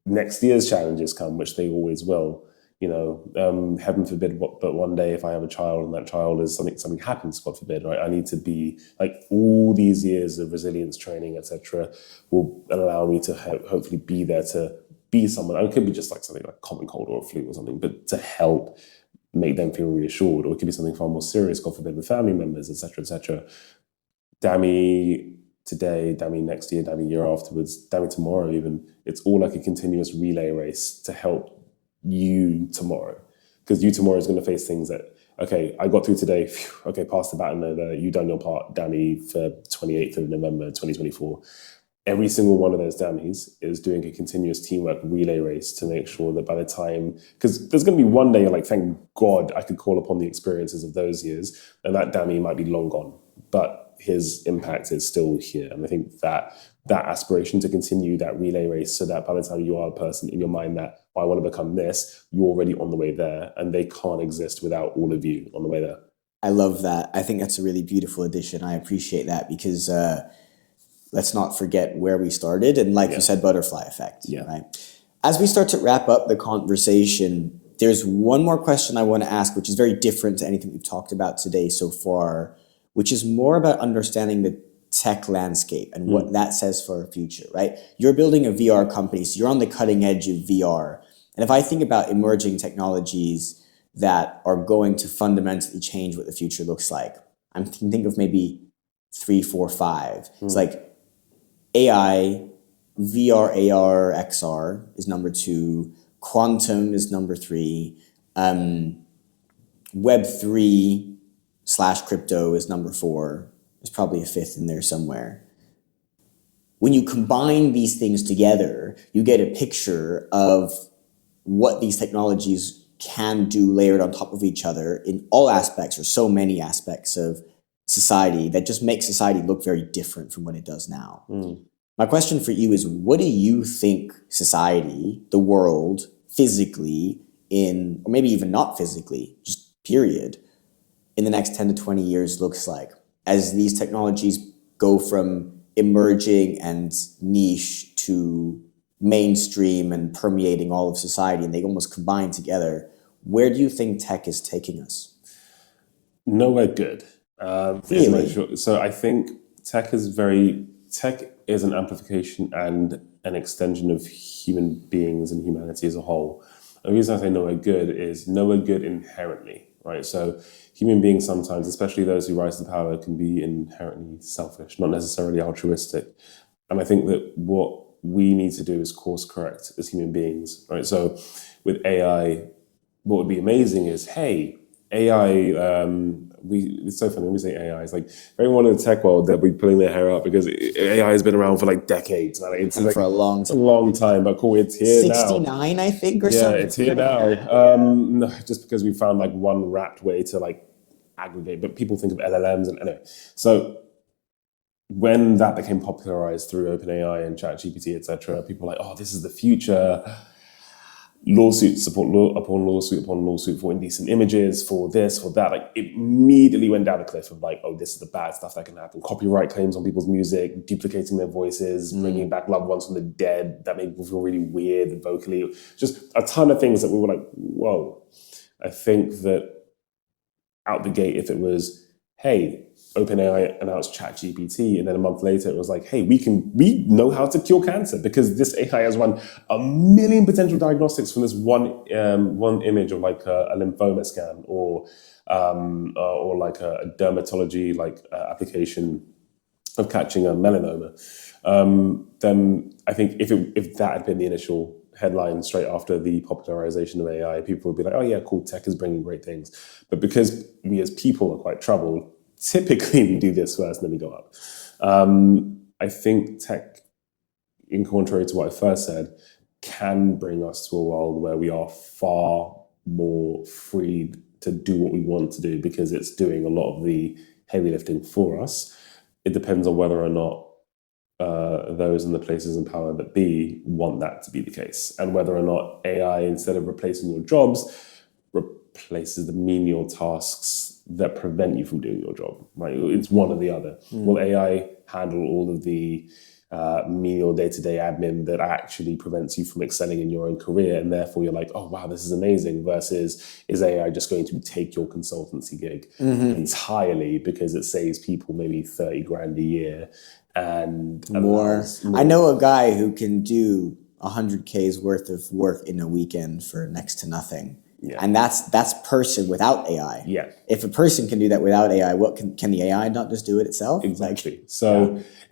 next year's challenges come, which they always will. Heaven forbid, but one day if I have a child and that child is something happens, God forbid, right? I need to be like, all these years of resilience training, etc., will allow me to hopefully be there to be someone. And it could be just like something like common cold or a flu or something, but to help make them feel reassured. Or it could be something far more serious, God forbid, with family members, etc., etc. Dami today, Dami next year, Dami year afterwards, Dami tomorrow even. It's all like a continuous relay race to help you tomorrow, because you tomorrow is going to face things that, okay, I got through today, phew, okay, pass the baton over, you done your part, Dami, for 28th of November 2024. Every single one of those Damis is doing a continuous teamwork relay race to make sure that by the time, because there's going to be one day you're like, thank God I could call upon the experiences of those years, and that Dami might be long gone, but his impact is still here. And I think that aspiration to continue that relay race, so that by the time you are a person in your mind that, I want to become this, you're already on the way there, and they can't exist without all of you on the way there. I love that. I think that's a really beautiful addition. I appreciate that, because let's not forget where we started, and like you said, butterfly effect, right? As we start to wrap up the conversation, there's one more question I want to ask, which is very different to anything we've talked about today so far, which is more about understanding the tech landscape and what that says for our future, right? You're building a VR company, so you're on the cutting edge of VR. And if I think about emerging technologies that are going to fundamentally change what the future looks like, I can think of maybe 3, 4, 5. It's like AI, VR, AR, XR is number 2. Quantum is number 3. Web3 / crypto is number 4. There's probably a 5th in there somewhere. When you combine these things together, you get a picture of what these technologies can do layered on top of each other in all aspects, or so many aspects of society, that just makes society look very different from what it does now. My question for you is, what do you think society, the world, physically, or maybe even not physically, just period, in the next 10 to 20 years looks like, as these technologies go from emerging and niche to mainstream and permeating all of society, and they almost combine together? Where do you think tech is taking us? Nowhere good. Really? So I think tech is an amplification and an extension of human beings and humanity as a whole. The reason I say nowhere good is nowhere good inherently, right? So human beings sometimes, especially those who rise to power, can be inherently selfish, not necessarily altruistic. And I think that what we need to do is course correct as human beings, right? So with AI, what would be amazing is, hey, AI, it's so funny when we say AI, it's like everyone in the tech world, they'll be pulling their hair out because AI has been around for like decades. Like, it's like For a long it's a time. long time, but cool, it's here now. 69, I think, or Yeah, something. it's here now. No, just because we found like one wrapped way to like aggregate, but people think of LLMs and anyway. So when that became popularized through OpenAI and ChatGPT, etc., people were like, oh, this is the future. Lawsuits upon lawsuit upon lawsuit for indecent images, for this, for that. Like, it immediately went down a cliff of like, oh, this is the bad stuff that can happen. Copyright claims on people's music, duplicating their voices, bringing back loved ones from the dead. That made people feel really weird vocally. Just a ton of things that we were like, whoa. I think that out the gate, if it was, hey, OpenAI announced ChatGPT, and then a month later it was like, hey, we know how to cure cancer because this AI has run a million potential diagnostics from this one image of like a lymphoma scan or like a dermatology application of catching a melanoma. Then I think if that had been the initial headline straight after the popularization of AI, people would be like, oh yeah, cool, tech is bringing great things. But because we as people are quite troubled, typically we do this first and then we go up. I think tech, in contrary to what I first said, can bring us to a world where we are far more free to do what we want to do because it's doing a lot of the heavy lifting for us. It depends on whether or not those in the places in power that be want that to be the case, and whether or not AI, instead of replacing your jobs, replaces the menial tasks that prevent you from doing your job. Right? It's one or the other. Will AI handle all of the menial day-to-day admin that actually prevents you from excelling in your own career, and therefore you're like, oh wow, this is amazing, versus is AI just going to take your consultancy gig entirely because it saves people maybe 30 grand a year and More. I know a guy who can do 100K's worth of work in a weekend for next to nothing. Yeah. And that's person without AI. Yeah. If a person can do that without AI, what can the AI not just do it itself? Exactly.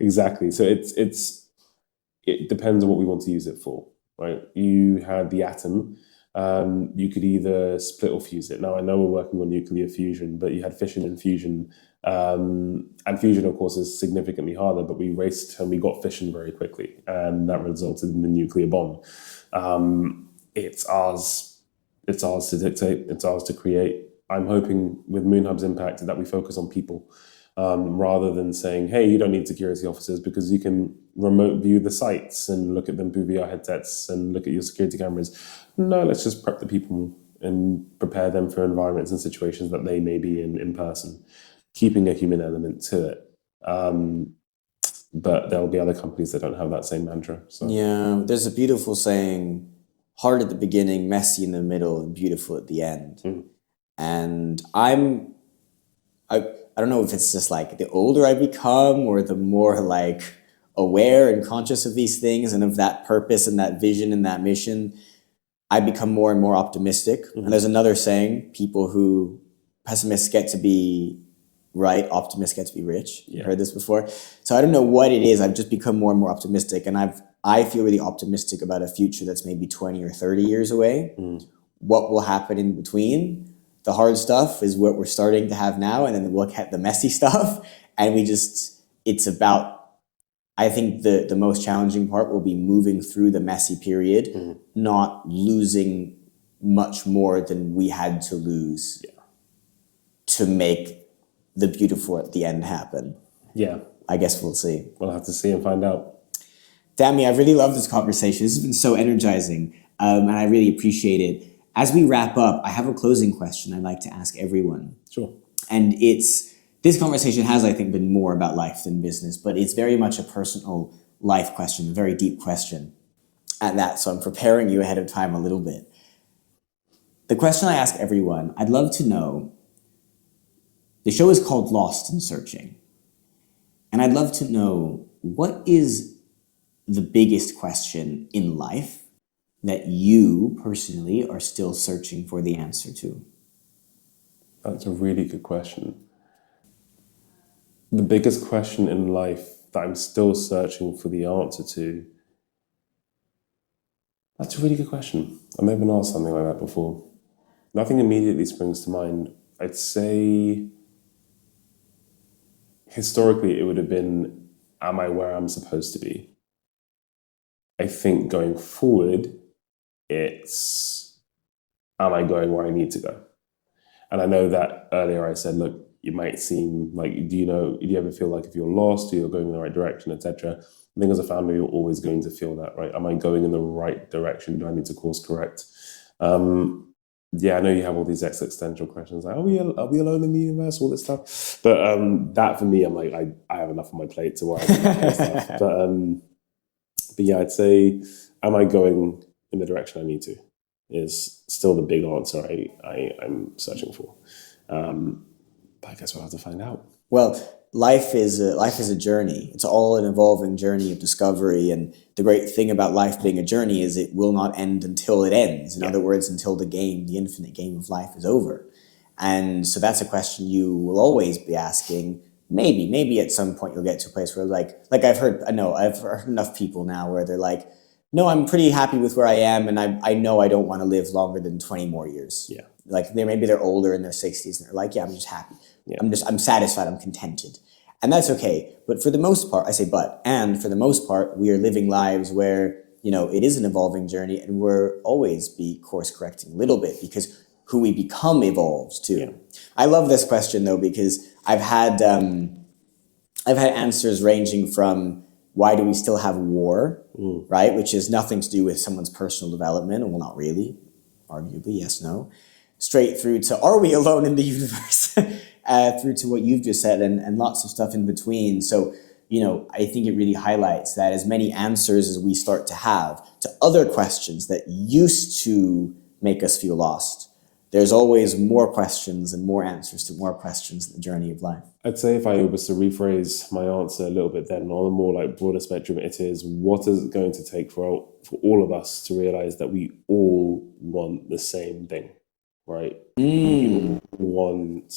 Exactly. So it depends on what we want to use it for, right? You had the atom. You could either split or fuse it. Now, I know we're working on nuclear fusion, but you had fission and fusion. And fusion, of course, is significantly harder, but we raced and we got fission very quickly, and that resulted in the nuclear bomb. It's ours to dictate, it's ours to create. I'm hoping with MOONHUB's impact that we focus on people rather than saying, hey, you don't need security officers because you can remote view the sites and look at them through VR headsets and look at your security cameras. No, let's just prep the people and prepare them for environments and situations that they may be in person, keeping a human element to it. But there will be other companies that don't have that same mantra. So. Yeah, there's a beautiful saying, hard at the beginning, messy in the middle, and beautiful at the end. And I don't know if it's just like the older I become or the more like aware and conscious of these things and of that purpose and that vision and that mission, I become more and more optimistic. And there's another saying, pessimists get to be right, optimists get to be rich. You heard this before. So I don't know what it is. I've just become more and more optimistic, and I feel really optimistic about a future that's maybe 20 or 30 years away. What will happen in between? The hard stuff is what we're starting to have now, and then we'll get the messy stuff. And it's about, I think the most challenging part will be moving through the messy period, not losing much more than we had to lose to make the beautiful at the end happen. Yeah. I guess we'll see. We'll have to see and find out. Dami, I really love this conversation. This has been so energizing, and I really appreciate it. As we wrap up, I have a closing question I'd like to ask everyone. Sure. And this conversation has, I think, been more about life than business, but it's very much a personal life question, a very deep question at that. So I'm preparing you ahead of time a little bit. The question I ask everyone, I'd love to know, The show is called Lost and Searching. And I'd love to know, what is the biggest question in life that you personally are still searching for the answer to? That's a really good question. The biggest question in life that I'm still searching for the answer to, that's a really good question. I've never been asked something like that before. Nothing immediately springs to mind. I'd say historically it would have been, am I where I'm supposed to be? I think going forward, it's, am I going where I need to go? And I know that earlier I said, look, it might seem like, do you ever feel like if you're lost, or you're going in the right direction, etc.? I think as a founder, you're always going to feel that, right? Am I going in the right direction? Do I need to course correct? Yeah, I know you have all these existential questions like, are we alone in the universe? All this stuff. But that for me, I'm like, I have enough on my plate to worry about that kind of stuff. But yeah, I'd say, am I going in the direction I need to? Is still the big answer I'm searching for. But I guess we'll have to find out. Well, life is a journey. It's all an evolving journey of discovery. And the great thing about life being a journey is it will not end until it ends. In other words, until the infinite game of life is over. And so that's a question you will always be asking. Maybe at some point you'll get to a place where like I've heard enough people now where they're like, no, I'm pretty happy with where I am, and I know I don't want to live longer than 20 more years. Yeah. Like maybe they're older in their 60s and they're like, yeah, I'm just happy. Yeah. I'm satisfied, I'm contented. And that's okay. But for the most part, and for the most part, we are living lives where, it is an evolving journey, and we're always be course correcting a little bit because who we become evolves too. Yeah. I love this question though, because I've had answers ranging from, why do we still have war, right? Which is nothing to do with someone's personal development. Well, not really. Arguably, yes, no. Straight through to, are we alone in the universe? Through to what you've just said, and lots of stuff in between. So, I think it really highlights that as many answers as we start to have to other questions that used to make us feel lost, there's always more questions and more answers to more questions in the journey of life. I'd say if I was to rephrase my answer a little bit then, on a more like broader spectrum, it is, what is it going to take for all of us to realize that we all want the same thing, right? We want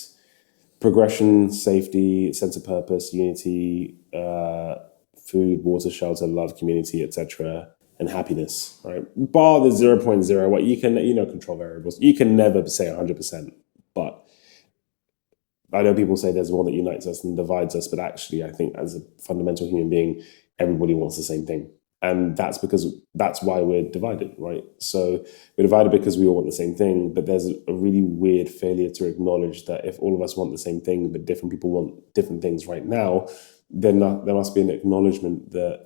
progression, safety, sense of purpose, unity, food, water, shelter, love, community, etc., and happiness, right? Bar the 0.0, what you can, control variables. You can never say 100%, but I know people say there's one that unites us and divides us, but actually I think as a fundamental human being, everybody wants the same thing. And that's why we're divided, right? So we're divided because we all want the same thing, but there's a really weird failure to acknowledge that if all of us want the same thing, but different people want different things right now, then there must be an acknowledgement that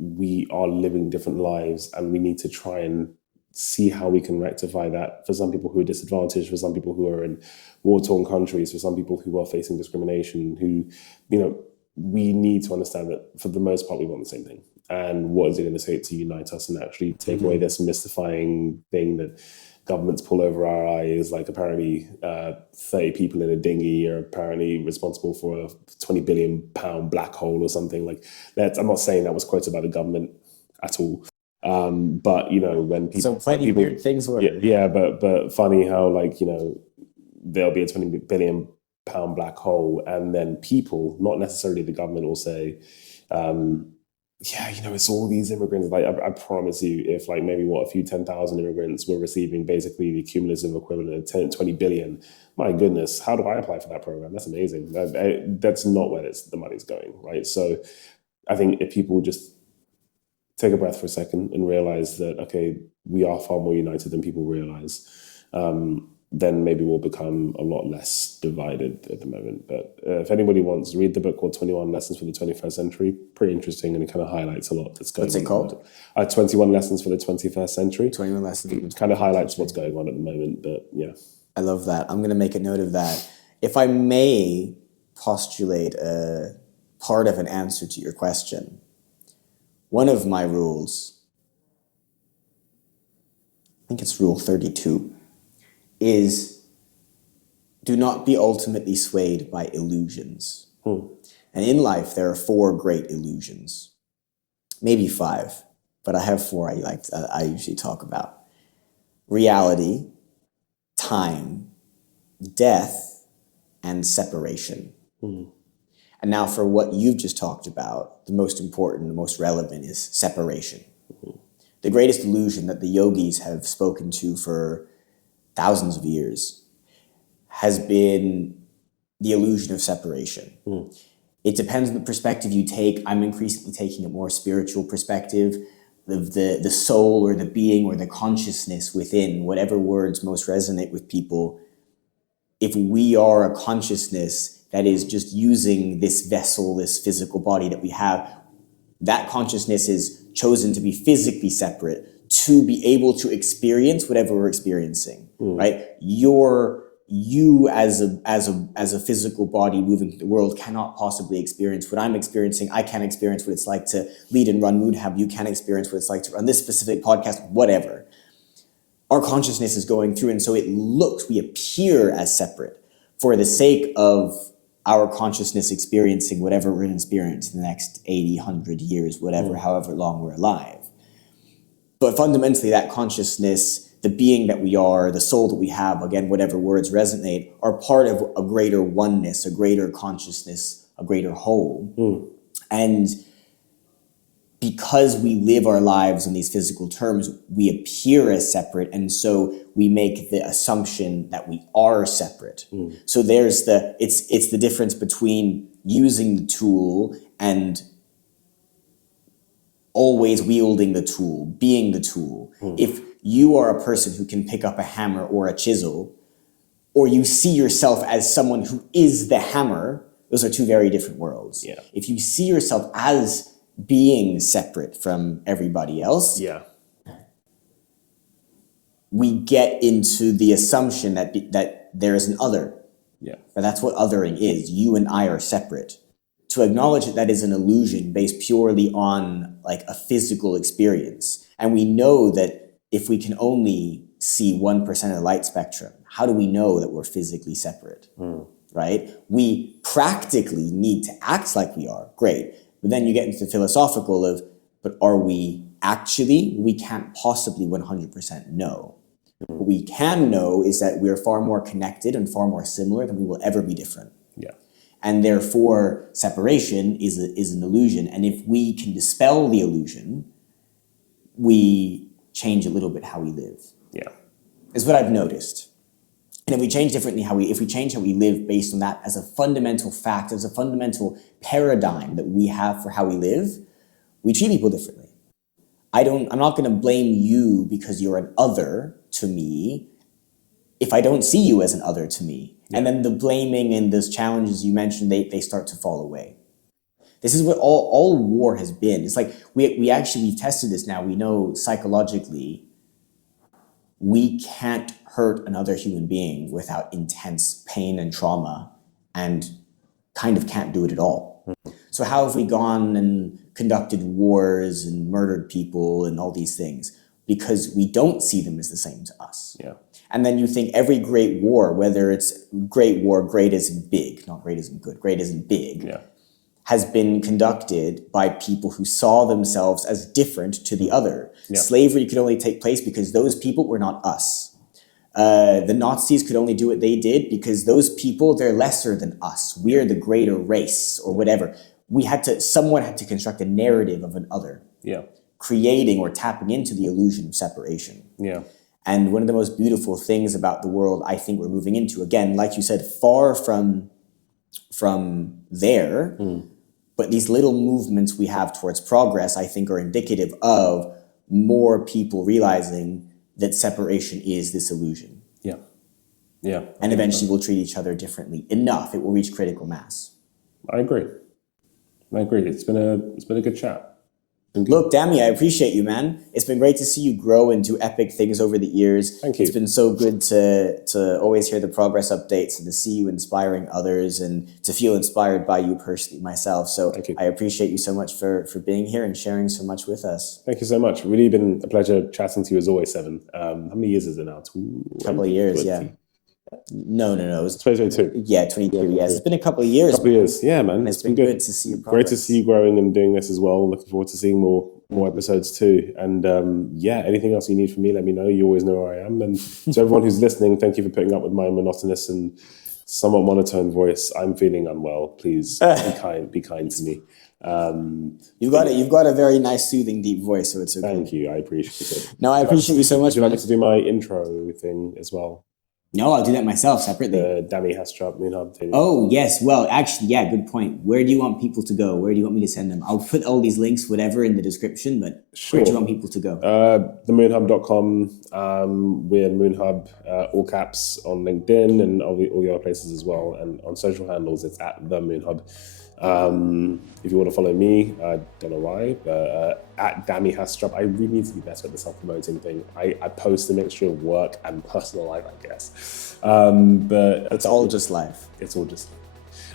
we are living different lives, and we need to try and see how we can rectify that for some people who are disadvantaged, for some people who are in war-torn countries, for some people who are facing discrimination, who, we need to understand that for the most part, we want the same thing. And what is it going to take to unite us and actually take away this mystifying thing that governments pull over our eyes, like apparently 30 people in a dinghy are apparently responsible for a 20 billion pound black hole or something like that. I'm not saying that was quoted by the government at all. But when people, so plenty of weird things were. Yeah, but funny how there'll be a 20 billion pound black hole, and then people, not necessarily the government, will say, it's all these immigrants. Like I promise you, if maybe a few 10,000 immigrants were receiving basically the cumulative equivalent of 20 billion, my goodness, how do I apply for that program? That's amazing. That's not where the money's going, right? So I think if people just take a breath for a second and realize that, okay, we are far more united than people realize, then maybe we'll become a lot less divided at the moment. But if anybody wants, read the book called 21 Lessons for the 21st Century. Pretty interesting, and it kind of highlights a lot that's going on. What's it called? 21 Lessons for the 21st Century. 21 Lessons. It kind of highlights what's going on at the moment, but yeah. I love that. I'm going to make a note of that. If I may postulate a part of an answer to your question, one of my rules, I think it's rule 32, is do not be ultimately swayed by illusions. Hmm. And in life, there are 4 great illusions, maybe 5, but I have 4 I usually talk about: reality, time, death, and separation. Hmm. And now for what you've just talked about, the most important, the most relevant is separation. The greatest illusion that the yogis have spoken to for thousands of years has been the illusion of separation. It depends on the perspective you take. I'm increasingly taking a more spiritual perspective of the soul or the being or the consciousness within, whatever words most resonate with people. If we are a consciousness that is just using this vessel, this physical body that we have, that consciousness is chosen to be physically separate to be able to experience whatever we're experiencing, right? You as a physical body moving through the world cannot possibly experience what I'm experiencing. I can't experience what it's like to lead and run MOONHUB. You can't experience what it's like to run this specific podcast, whatever. Our consciousness is going through, and so we appear as separate for the sake of our consciousness experiencing whatever we're going to experience in the next 80, 100 years, whatever, however long we're alive. But fundamentally, that consciousness, the being that we are, the soul that we have, again, whatever words resonate, are part of a greater oneness, a greater consciousness, a greater whole. And because we live our lives in these physical terms, we appear as separate, and so we make the assumption that we are separate. So there's it's the difference between using the tool and always wielding the tool, being the tool. If you are a person who can pick up a hammer or a chisel, or you see yourself as someone who is the hammer, those are 2 very different worlds. Yeah. If you see yourself as being separate from everybody else, we get into the assumption that there is an other. But that's what othering is. You and I are separate. To acknowledge that is an illusion based purely on like a physical experience. And we know that if we can only see 1% of the light spectrum, how do we know that we're physically separate? Right? We practically need to act like we are. Great. But then you get into the philosophical of, but are we actually? We can't possibly 100% know. What we can know is that we're far more connected and far more similar than we will ever be different. And therefore, separation is an illusion. And if we can dispel the illusion, we change a little bit how we live. Is what I've noticed. And if we change if we change how we live based on that as a fundamental fact, as a fundamental paradigm that we have for how we live, we treat people differently. I'm not going to blame you because you're an other to me if I don't see you as an other to me. And then the blaming and those challenges you mentioned, they start to fall away. This is what all war has been. It's like we've tested this now. We know psychologically we can't hurt another human being without intense pain and trauma, and kind of can't do it at all. So how have we gone and conducted wars and murdered people and all these things? Because we don't see them as the same to us. And then you think every great war, whether it's great war, great as in big, not great as in good, great as in big, has been conducted by people who saw themselves as different to the other. Slavery could only take place because those people were not us. The Nazis could only do what they did because those people, they're lesser than us. We're the greater race or whatever. Someone had to construct a narrative of an other, creating or tapping into the illusion of separation. And one of the most beautiful things about the world I think we're moving into, again, like you said, far from there, but these little movements we have towards progress, I think, are indicative of more people realizing that separation is this illusion. And eventually we'll treat each other differently enough. It will reach critical mass. I agree. It's been a good chat. Look, Dami, I appreciate you, man. It's been great to see you grow and do epic things over the years. Thank you. It's been so good to always hear the progress updates and to see you inspiring others and to feel inspired by you personally myself. So Thank you. I appreciate you so much for being here and sharing so much with us. Thank you so much. Really been a pleasure chatting to you as always, Seven. How many years is it now? A couple of years, 20. yeah. No. It was 2022. Yeah, 22. Yes, it's been a couple of years. Couple of years, yeah, man. And it's been good to see you Great to see you growing and doing this as well. Looking forward to seeing more episodes too. And yeah, anything else you need from me, let me know. You always know where I am. And to everyone who's listening, thank you for putting up with my monotonous and somewhat monotone voice. I'm feeling unwell. Please be kind to me. You've got a very nice, soothing, deep voice, so it's okay. Thank you. I appreciate it. No, I appreciate you so much. Would you like me to do my intro thing as well? No, I'll do that myself separately. The Dami Hastrup MOONHUB thing. Oh, yes. Well, actually, yeah, good point. Where do you want people to go? Where do you want me to send them? I'll put all these links, whatever, in the description, but Sure. Where do you want people to go? TheMoonHub.com. We're MOONHUB, all caps on LinkedIn and all the other places as well. And on social handles, it's at TheMoonHub. If you want to follow me, I don't know why, but at Dami Hastrup. I really need to be better at the self-promoting thing. I post a mixture of work and personal life, I guess. But it's all just life. It's all just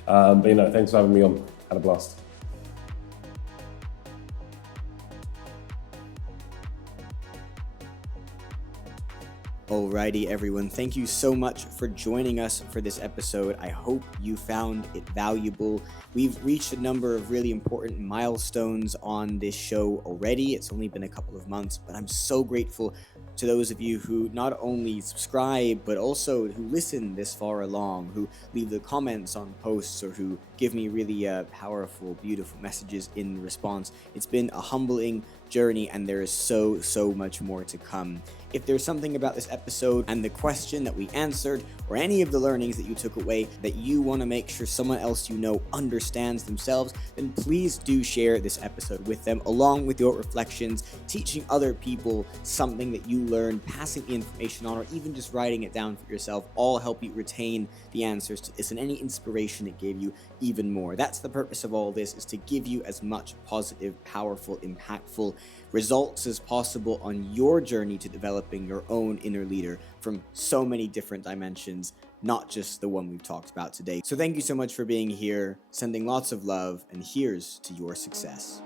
life. But thanks for having me on. Had a blast. Alrighty, everyone. Thank you so much for joining us for this episode. I hope you found it valuable. We've reached a number of really important milestones on this show already. It's only been a couple of months, but I'm so grateful to those of you who not only subscribe, but also who listen this far along, who leave the comments on posts, or who give me really powerful, beautiful messages in response. It's been a humbling journey, and there is so much more to come. If there's something about this episode and the question that we answered, or any of the learnings that you took away that you want to make sure someone else you know understands themselves, then please do share this episode with them, along with your reflections, teaching other people something that you learned, passing the information on, or even just writing it down for yourself. All help you retain the answers to this, and any inspiration it gave you even more. That's the purpose of all this, is to give you as much positive, powerful, impactful results as possible on your journey to developing your own inner leader from so many different dimensions, not just the one we've talked about today. So thank you so much for being here, sending lots of love, and here's to your success.